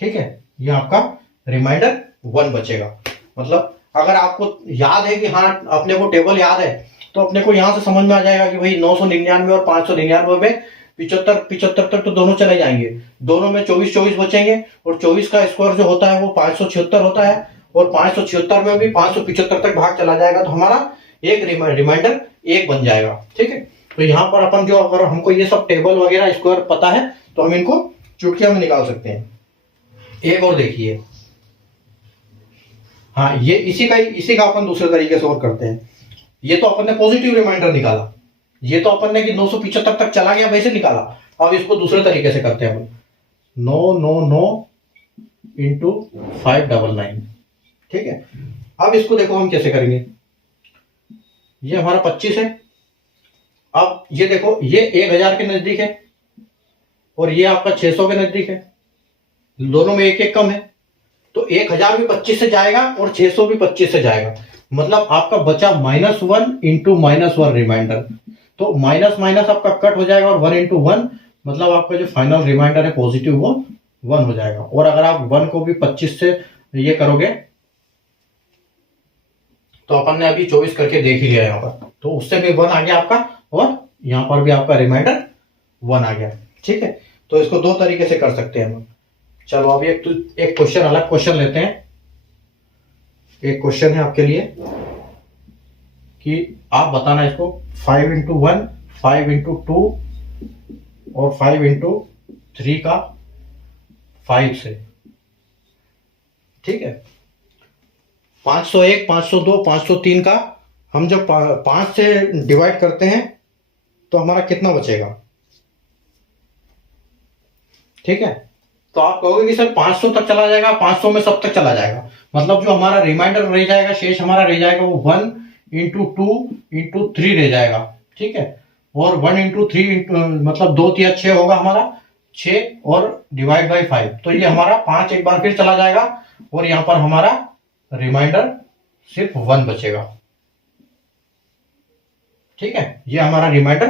ठीक है, ये आपका रिमाइंडर 1 बचेगा। मतलब अगर आपको याद है कि हाँ अपने को टेबल याद है तो अपने को यहां से समझ में आ जाएगा कि भाई 999 और 599 में 75 तक तो दोनों चले जाएंगे, दोनों में 24 बचेंगे और 24 का स्क्वायर जो होता है वो 576 होता है और 576 में भी 575 तक भाग चला जाएगा तो हमारा एक रिमाइंडर 1 बन जाएगा। ठीक है, तो यहाँ पर अपन जो अगर हमको ये सब टेबल वगैरह स्क्वायर पता है तो हम इनको चुटकियों में निकाल सकते हैं। एक और देखिए, हाँ ये इसी का अपन दूसरे तरीके से और करते हैं। ये तो अपन ने पॉजिटिव रिमाइंडर निकाला, ये तो अपन ने कि 975 तक चला गया वैसे निकाला। अब इसको दूसरे तरीके से करते हैं अपन, 999 इंटू 599। ठीक है, अब इसको देखो हम कैसे करेंगे। ये हमारा 25 है। अब ये देखो ये 1000 के नजदीक है और ये आपका 600 के नजदीक है, दोनों में एक एक कम है तो 1000 भी 25 से जाएगा और 600 भी 25 से जाएगा। मतलब आपका बचा -1 इंटू -1 रिमाइंडर। तो माइनस माइनस आपका कट हो जाएगा और 1 इंटू 1 मतलब आपका जो फाइनल रिमाइंडर है पॉजिटिव वो 1 हो जाएगा। और अगर आप 1 को भी 25 से ये करोगे तो अपन ने अभी 24 करके देख ही लिया यहाँ पर, तो उससे भी 1 आ गया आपका और यहाँ पर भी आपका रिमाइंडर 1 आ गया। ठीक है, तो इसको दो तरीके से कर सकते हैं हम। चलो अभी एक क्वेश्चन, अलग क्वेश्चन लेते हैं। एक क्वेश्चन है आपके लिए कि आप बताना इसको 5 इंटू 1, 5 इंटू 2 और 5 इंटू 3 का 5 से। ठीक है, 501, 502, 503 का हम जब 5 से डिवाइड करते हैं तो हमारा कितना बचेगा? ठीक है, तो आप कहोगे कि सर 500 तक चला जाएगा, 500 में सब तक चला जाएगा। मतलब जो हमारा रिमाइंडर रह जाएगा, शेष हमारा रह जाएगा वो 1 इंटू 2 इंटू 3 रह जाएगा। ठीक है, और 1 इंटू 3 मतलब 2 3 6 होगा हमारा 6 और डिवाइड बाई 5 तो ये हमारा 5 एक बार फिर चला जाएगा और यहाँ पर हमारा रिमाइंडर सिर्फ 1 बचेगा। ठीक है, ये हमारा रिमाइंडर।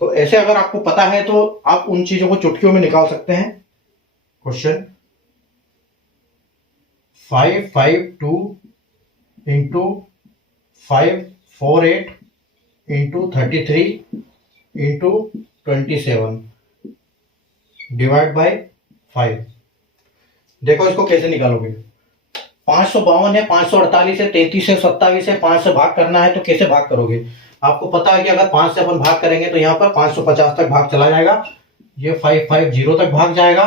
तो ऐसे अगर आपको पता है तो आप उन चीजों को चुटकियों में निकाल सकते हैं। Question 552 into 548 into 33 into 27 divide by 5। देखो इसको कैसे निकालोगे। 552 है, 548 है, 33 है, 27 है, 5 से भाग करना है तो कैसे भाग करोगे? आपको पता है कि अगर 5 से अपन भाग करेंगे तो यहाँ पर 550 तक भाग चला जाएगा, ये 550 तक भाग जाएगा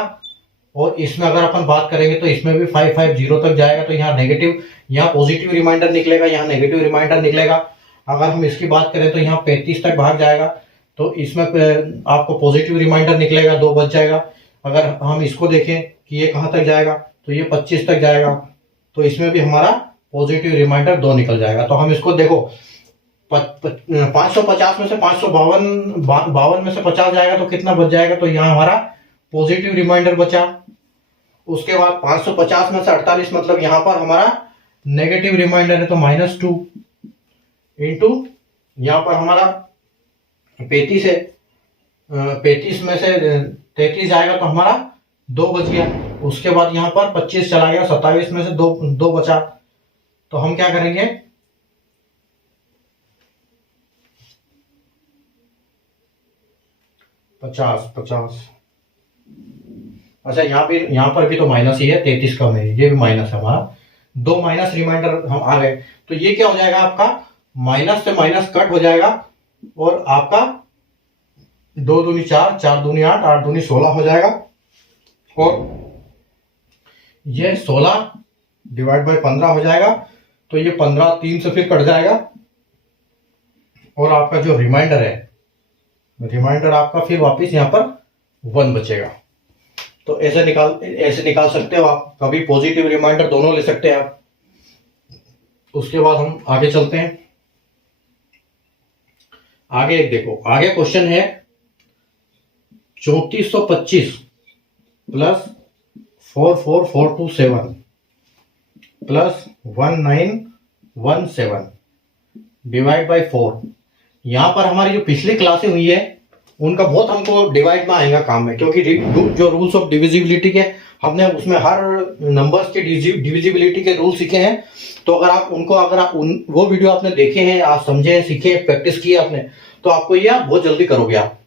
और इसमें अगर अपन बात करेंगे तो इसमें भी 550 तक जाएगा। तो यहाँ नेगेटिव, यहाँ पॉजिटिव रिमाइंडर निकलेगा, यहाँ नेगेटिव रिमाइंडर निकलेगा। अगर हम इसकी बात करें तो यहाँ 35 तक भाग जाएगा तो इसमें आपको पॉजिटिव रिमाइंडर निकलेगा, 2 बच जाएगा। अगर हम इसको देखें कि ये कहाँ तक जाएगा तो ये 25 तक जाएगा तो इसमें भी हमारा पॉजिटिव रिमाइंडर 2 निकल जाएगा। तो हम इसको देखो 550 में से 552 में से 50 जाएगा तो कितना बच जाएगा? तो यहाँ हमारा पॉजिटिव रिमाइंडर बचा। उसके बाद 550 में से 48 मतलब यहाँ पर हमारा नेगेटिव रिमाइंडर है तो -2 इंटू यहाँ पर हमारा 35 है, 35 में से 33 जाएगा तो हमारा 2 बच गया। उसके बाद यहाँ पर 25 चला गया, 27 में से 2 बचा। तो हम क्या करेंगे, पचास। अच्छा यहाँ पर भी तो माइनस ही है, 33 कम है, ये भी माइनस है हमारा, 2 माइनस रिमाइंडर हम आ गए। तो ये क्या हो जाएगा आपका, माइनस से माइनस कट हो जाएगा और आपका 2 दूनी 4, 4 दूनी 8, 8 दूनी 16 हो जाएगा। और ये 16 डिवाइड बाय 15 हो जाएगा। तो ये 15 3 से फिर कट जाएगा और आपका जो रिमाइंडर है, रिमाइंडर आपका फिर वापस यहाँ पर 1 बचेगा। तो ऐसे निकाल सकते हो आप। कभी पॉजिटिव रिमाइंडर दोनों ले सकते हैं आप। उसके बाद हम आगे चलते हैं। आगे एक देखो, आगे क्वेश्चन है 3425 प्लस 44427 प्लस 1917 डिवाइड बाय 4। यहां पर हमारी जो पिछली क्लासें हुई है उनका बहुत हमको डिवाइड में आएगा काम में, क्योंकि जो रूल्स ऑफ डिविजिबिलिटी के हमने उसमें हर नंबर्स के डिविजिबिलिटी के रूल सीखे हैं। तो अगर आप वो वीडियो आपने देखे हैं, आप समझे, सीखे, प्रैक्टिस किए आपने, तो आपको ये आप बहुत जल्दी करोगे आप।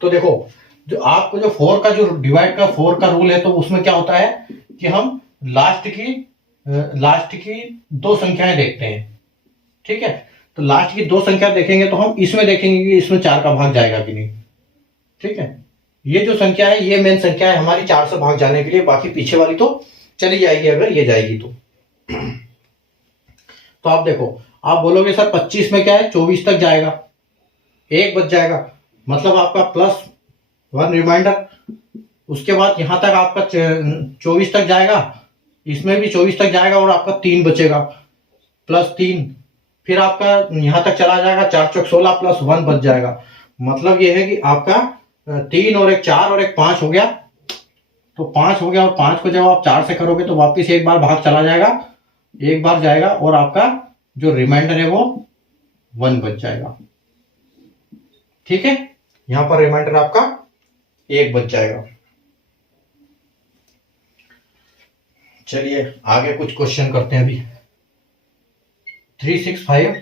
तो देखो, जो आपको जो 4 का जो डिवाइड का 4 का रूल है, तो उसमें क्या होता है कि हम लास्ट की 2 संख्याएं देखते हैं। ठीक है, तो लास्ट की 2 संख्या देखेंगे तो हम इसमें देखेंगे कि इसमें 4 का भाग जाएगा कि नहीं। ठीक है, ये जो संख्या है ये मेन संख्या है हमारी 4 से भाग जाने के लिए, बाकी पीछे वाली तो चली जाएगी अगर ये जाएगी तो। तो आप देखो, आप बोलोगे सर 25 में क्या है, 24 तक जाएगा, 1 बच जाएगा, मतलब आपका +1 रिमाइंडर। उसके बाद यहां तक आपका 24 तक जाएगा, इसमें भी 24 तक जाएगा और आपका 3 बचेगा, +3। फिर आपका यहां तक चला जाएगा, 4 चौक 16 +1 बच जाएगा। मतलब ये है कि आपका 3 और 1 4 और 1 5 हो गया। तो 5 हो गया, और 5 को जब आप 4 से करोगे तो वापिस एक बार भाग चला जाएगा, एक बार जाएगा, और आपका जो रिमाइंडर है वो 1 बच जाएगा। ठीक है, यहां पर रिमाइंडर आपका 1 बच जाएगा। चलिए आगे कुछ क्वेश्चन करते हैं अभी। 365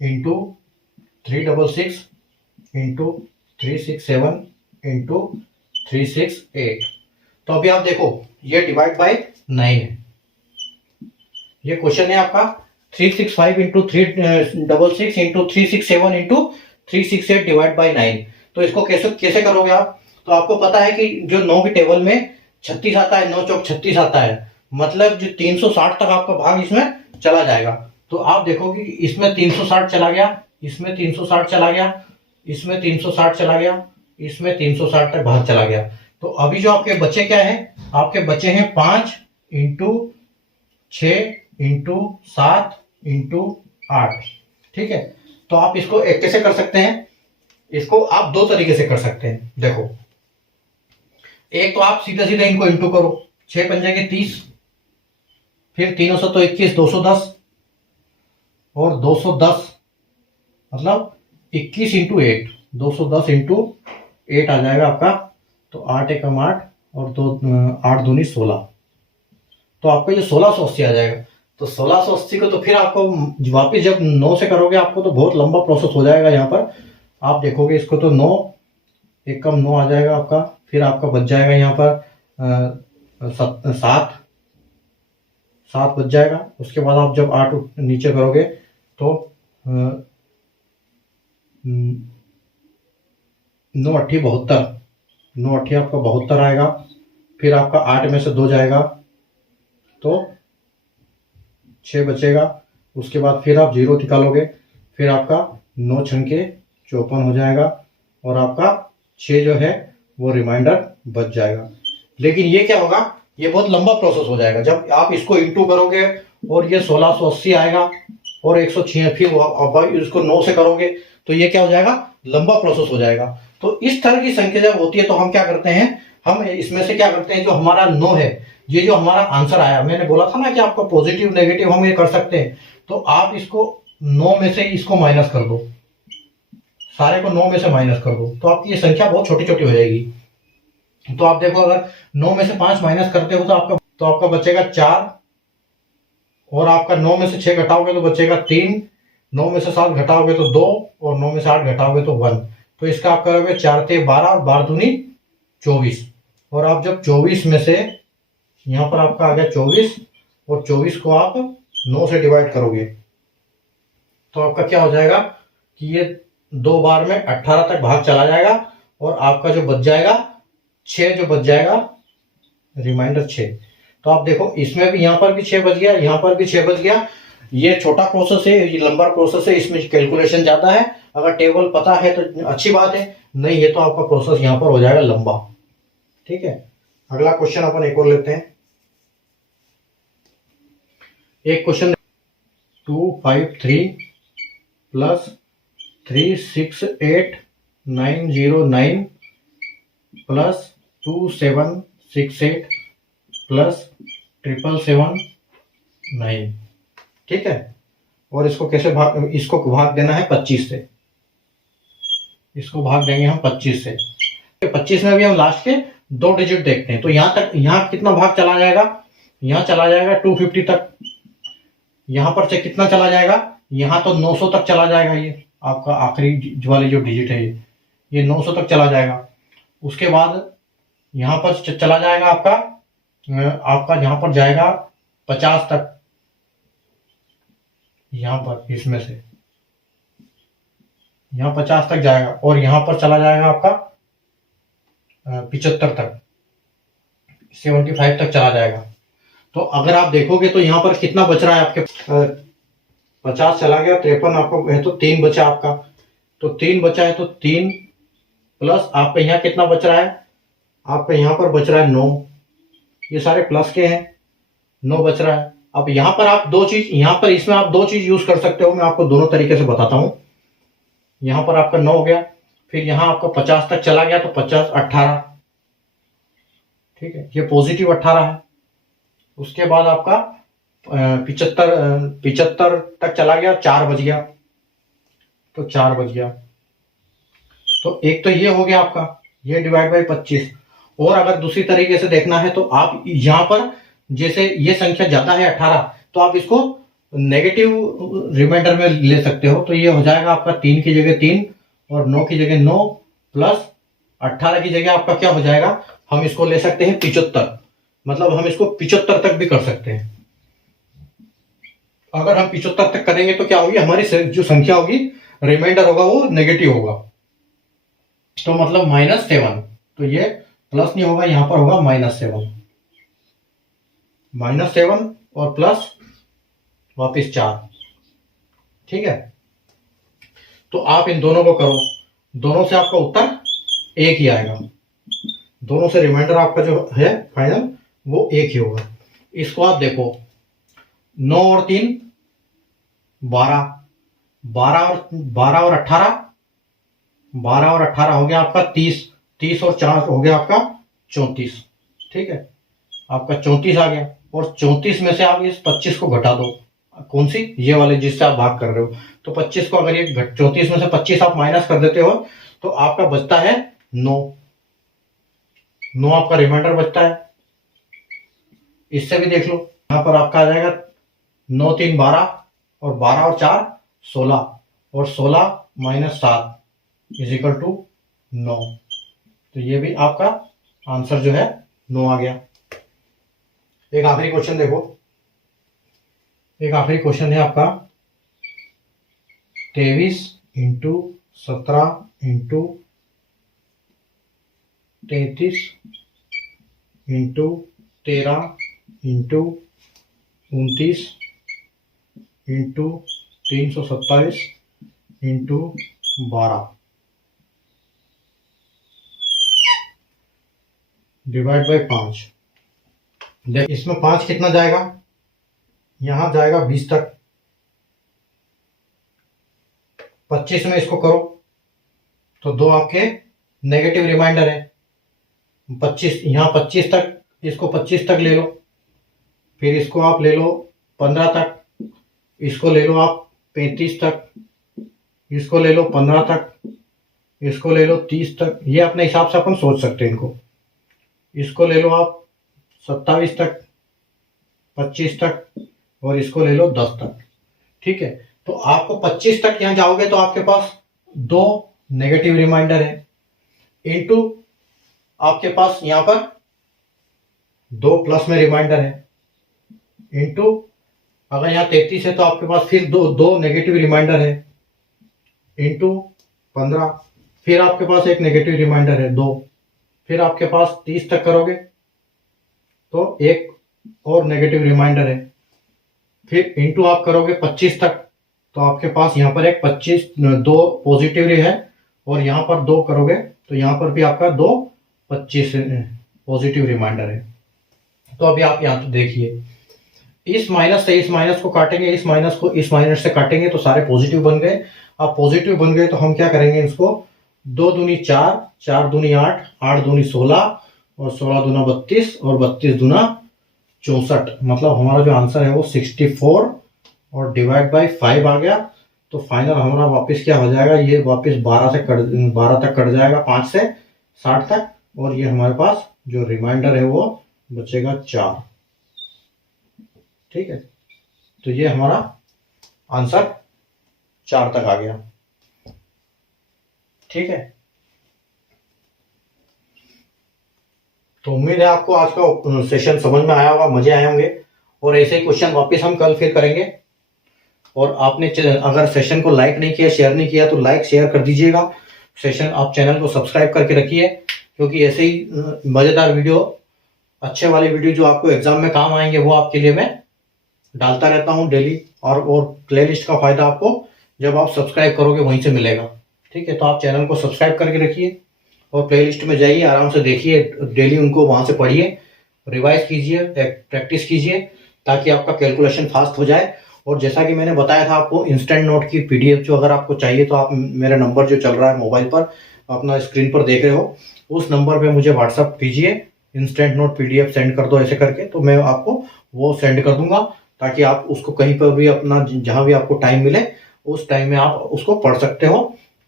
इंटू 366 इंटू 367 इंटू 368। तो अभी आप देखो, ये डिवाइड बाय 9 है। ये क्वेश्चन है आपका 365 into 366 into 367 into 368 divide by 9। तो इसको कैसे करोगे आप? तो आपको पता है कि जो 9 की टेबल में 36 आता है, 9 चौक 36 आता है, मतलब जो 360 तक आपका भाग इसमें चला जाएगा। तो आप देखोगे कि इसमें 360 चला गया, इसमें 360 चला गया, इसमें 360 चला गया, इसमें 360 तक भाग चला गया। तो अभी जो आपके बचे क्या है, आपके बचे हैं 5 इंटू 6 इंटू 7 इंटू 8। ठीक है, तो आप इसको कैसे कर सकते हैं? इसको आप 2 तरीके से कर सकते हैं। देखो, एक तो आप सीधे सीधे इनको इंटू करो, 6 पंजे के 30, फिर 3 से तो 21, 210, और 210 मतलब 21 इंटू 8, 210 इंटू 8 आ जाएगा आपका। तो 8 एकम 8 और 8 दूनी 16, तो आपको ये 1680 आ जाएगा। तो 1680 को तो फिर आपको वापिस जब 9 से करोगे आपको तो बहुत लंबा प्रोसेस हो जाएगा। यहाँ पर आप देखोगे इसको तो 9 एकम 9 आ जाएगा आपका, फिर आपका बच जाएगा यहाँ पर 7 बच जाएगा। उसके बाद आप जब 8 नीचे करोगे तो 9 8 72, 9 8 आपका 72 आएगा। फिर आपका 8 में से 2 जाएगा तो 6 बचेगा। उसके बाद फिर आप 0 निकालोगे, फिर आपका 9 छंके 54 हो जाएगा, और आपका 6 जो है वो रिमाइंडर बच जाएगा। लेकिन ये क्या होगा, ये बहुत लंबा प्रोसेस हो जाएगा। जब आप इसको इंटू करोगे और ये 1680 आएगा और 106, फिर इसको 9 से करोगे तो ये क्या हो जाएगा, लंबा प्रोसेस हो जाएगा। तो इस तरह की संख्या जब होती है तो हम क्या करते हैं, हम इसमें से क्या करते हैं, जो हमारा 9 है, ये जो हमारा आंसर आया, मैंने बोला था ना कि आपका पॉजिटिव नेगेटिव हम ये कर सकते हैं। तो आप इसको 9 में से इसको माइनस कर दो, सारे को 9 में से माइनस कर दो, तो आपकी ये संख्या बहुत छोटी छोटी हो जाएगी। तो आप देखो, अगर 9 में से 5 माइनस करते हो तो आपका बचेगा 4, और आपका 9 में से 6 घटाओगे तो बचेगा 3, 9 में से 7 घटाओगे तो 2, और 9 में से 8 घटाओगे तो 1। तो इसका आप करोगे 4 ते 12 और 12 दूनी 24, और आप जब 24 में से यहाँ पर आपका आ गया 24, और 24 को आप 9 से डिवाइड करोगे तो आपका क्या हो जाएगा कि ये 2 बार में 18 तक भाग चला जाएगा और आपका जो बच जाएगा 6 जो बच जाएगा, रिमाइंडर 6। तो आप देखो इसमें भी, यहाँ पर भी 6 बच गया, यहाँ पर भी 6 बच गया। ये छोटा प्रोसेस है, ये लंबा प्रोसेस है, इसमें कैलकुलेशन ज्यादा है। अगर टेबल पता है तो अच्छी बात है, नहीं है तो आपका प्रोसेस यहाँ पर हो जाएगा लंबा। ठीक है, अगला क्वेश्चन अपन एक और लेते हैं। एक क्वेश्चन 253 प्लस 368909 प्लस 2768 प्लस 7779। ठीक है, और इसको कैसे इसको भाग देना है 25 से। इसको भाग देंगे हम 25 से। 25 में भी हम लास्ट के 2 डिजिट देखते हैं। तो यहाँ तक, यहाँ कितना भाग चला जाएगा, यहाँ चला जाएगा 250 तक। यहाँ पर से कितना चला जाएगा, यहाँ तो 900 तक चला जाएगा। ये आपका आखिरी वाली जो डिजिट है ये 900 तक चला जाएगा। उसके बाद यहाँ पर चला जाएगा आपका यहाँ पर जाएगा 50 तक, यहाँ पर इसमें से यहाँ 50 तक जाएगा, और यहाँ पर चला जाएगा आपका 75 तक, 75 तक चला जाएगा। तो अगर आप देखोगे तो यहाँ पर कितना बच रहा है आपके, 50 चला गया, 53 आपको है तो 3 बचा आपका। तो 3 बचा है तो 3 प्लस आपका यहाँ कितना बच रहा है, आपका यहाँ पर बच रहा है 9। ये सारे प्लस के हैं, 9 बच रहा है। अब यहाँ पर आप 2 चीज, यहाँ पर इसमें आप 2 चीज यूज कर सकते हो। मैं आपको दोनों तरीके से बताता हूँ। यहाँ पर आपका 9 हो गया, फिर यहाँ आपका 50 तक चला गया तो 50 18। ठीक है, ये पॉजिटिव 18 है। उसके बाद आपका 75 तक चला गया, 4 बज गया, तो 4 बज गया। तो एक तो ये हो गया आपका, ये डिवाइड बाई 25। और अगर दूसरी तरीके से देखना है तो आप यहाँ पर, जैसे ये संख्या ज्यादा है 18, तो आप इसको नेगेटिव रिमाइंडर में ले सकते हो। तो ये हो जाएगा आपका 3 की जगह 3 और 9 की जगह 9 प्लस 18 की जगह आपका क्या हो जाएगा, हम इसको ले सकते हैं 75। मतलब हम इसको 75 तक भी कर सकते हैं। अगर हम 75 तक करेंगे तो क्या होगी, हमारी जो संख्या होगी, रिमाइंडर होगा वो नेगेटिव होगा। तो मतलब -7। तो ये प्लस नहीं होगा, यहां पर होगा -7। -7 और प्लस वापिस 4। ठीक है, तो आप इन दोनों को करो, दोनों से आपका उत्तर एक ही आएगा। दोनों से रिमाइंडर आपका जो है फाइनल वो एक ही होगा। इसको आप देखो, 9 और 3 12, 12 और 18, 12 और 18 हो गया आपका 30, 30 और 4 हो गया आपका 34। ठीक है, आपका 34 आ गया, और 34 में से आप इस 25 को घटा दो। कौन सी, ये वाले जिससे आप भाग कर रहे हो। तो 25 को अगर ये 34 में से 25 आप माइनस कर देते हो तो आपका बचता है 9। 9 आपका रिमाइंडर बचता है। इससे भी देख लो, यहां पर आपका आ जाएगा 9 3 12 और 12 और 4 16 और 16 - 7 इज इक्वल टू 9। तो ये भी आपका आंसर जो है 9 आ गया। एक आखिरी क्वेश्चन देखो, एक आखिरी क्वेश्चन है आपका 23 × 17 × 33 × 13 × 29 × 327 × 12 डिवाइड बाई 5। देख, इसमें 5 कितना जाएगा, यहां जाएगा 20 तक। 25 में इसको करो तो 2 आपके नेगेटिव रिमाइंडर है। 25 यहां 25 तक, इसको 25 तक ले लो, फिर इसको आप ले लो 15 तक, इसको ले लो आप 35 तक, इसको ले लो 15 तक, इसको ले लो 30 तक। ये अपने हिसाब से अपन सोच सकते हैं इनको। इसको ले लो आप 27 तक, 25 तक, और इसको ले लो 10 तक। ठीक है, तो आपको 25 तक यहां जाओगे तो आपके पास 2 नेगेटिव रिमाइंडर है, इनटू आपके पास यहां पर 2 प्लस में रिमाइंडर है, इनटू अगर यहां 33 है तो आपके पास फिर दो नेगेटिव रिमाइंडर है, इनटू 15, फिर आपके पास एक नेगेटिव रिमाइंडर है 2, फिर आपके पास 30 तक करोगे तो एक और नेगेटिव रिमाइंडर है, फिर इंटू आप करोगे 25 तक तो आपके पास यहाँ पर एक 25 2 पॉजिटिव है, और यहाँ पर 2 करोगे तो यहाँ पर भी आपका 2 25 पॉजिटिव रिमाइंडर है। तो अभी आप यहाँ तो देखिए, इस माइनस से इस माइनस को काटेंगे, इस माइनस को इस माइनस से काटेंगे तो सारे पॉजिटिव बन गए। अब पॉजिटिव बन गए तो हम क्या करेंगे, इसको 2 दूनी 4, 4 दूनी 8, 8 दूनी 16 और 16 दूना 32 और 32 दूना 64, मतलब हमारा जो आंसर है वो 64 और डिवाइड बाय 5 आ गया। तो फाइनल हमारा वापस क्या हो जाएगा, ये वापस 12 तक कट जाएगा, 5 से 60 तक, और ये हमारे पास जो रिमाइंडर है वो बचेगा 4। ठीक है, तो ये हमारा आंसर 4 तक आ गया। ठीक है, तो उम्मीद है आपको आज का सेशन समझ में आया होगा, मजे आए होंगे, और ऐसे ही क्वेश्चन वापस हम कल फिर करेंगे। और आपने अगर सेशन को लाइक नहीं किया, शेयर नहीं किया तो लाइक शेयर कर दीजिएगा। सेशन आप चैनल को सब्सक्राइब करके रखिए, क्योंकि ऐसे ही मजेदार वीडियो, अच्छे वाले वीडियो जो आपको एग्जाम में काम आएंगे वो आपके लिए मैं डालता रहता हूं डेली। और प्लेलिस्ट का फायदा आपको जब आप सब्सक्राइब करोगे वहीं से मिलेगा। ठीक है, तो आप चैनल को सब्सक्राइब करके रखिए और प्लेलिस्ट में जाइए, आराम से देखिए, डेली उनको वहां से पढ़िए, रिवाइज कीजिए, प्रैक्टिस कीजिए, ताकि आपका कैलकुलेशन फास्ट हो जाए। और जैसा कि मैंने बताया था आपको, इंस्टेंट नोट की पीडीएफ जो अगर आपको चाहिए तो आप मेरा नंबर जो चल रहा है मोबाइल पर, अपना स्क्रीन पर देख रहे हो, उस नंबर पे मुझे व्हाट्सअप कीजिए, इंस्टेंट नोट पीडीएफ सेंड कर दो ऐसे करके, तो मैं आपको वो सेंड कर दूंगा, ताकि आप उसको कहीं पर भी अपना जहां भी आपको टाइम मिले उस टाइम में आप उसको पढ़ सकते हो,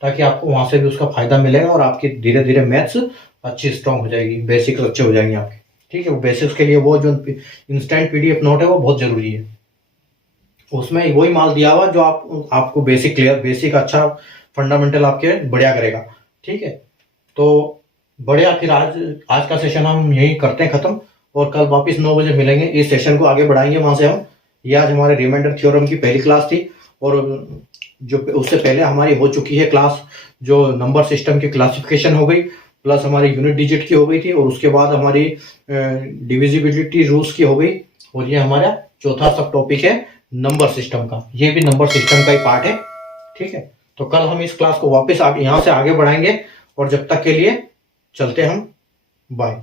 ताकि आपको वहां से भी उसका फायदा मिलेगा और आपकी धीरे धीरे मैथ्स अच्छी स्ट्रांग हो जाएगी, बेसिक्स अच्छे हो जाएंगे आपके। ठीक है, वो बेसिक्स के लिए वो जो इंस्टेंट पीडीएफ नोट है वो बहुत जरूरी है। उसमें वही माल दिया हुआ जो आपको बेसिक क्लियर, बेसिक अच्छा फंडामेंटल आपके बढ़िया करेगा। ठीक है, तो बढ़िया, फिर आज का सेशन हम यही करते हैं खत्म, और कल वापस 9 बजे मिलेंगे, इस सेशन को आगे बढ़ाएंगे वहां से हम। ये आज हमारे रिमाइंडर थ्योरम की पहली क्लास थी, और जो उससे पहले हमारी हो चुकी है क्लास, जो नंबर सिस्टम की क्लासिफिकेशन हो गई, प्लस हमारी यूनिट डिजिट की हो गई थी, और उसके बाद हमारी डिविजिबिलिटी रूल्स की हो गई, और ये हमारा चौथा सब टॉपिक है नंबर सिस्टम का, ये भी नंबर सिस्टम का ही पार्ट है। ठीक है, तो कल हम इस क्लास को वापस यहाँ से आगे बढ़ाएंगे, और जब तक के लिए चलते हम, बाय।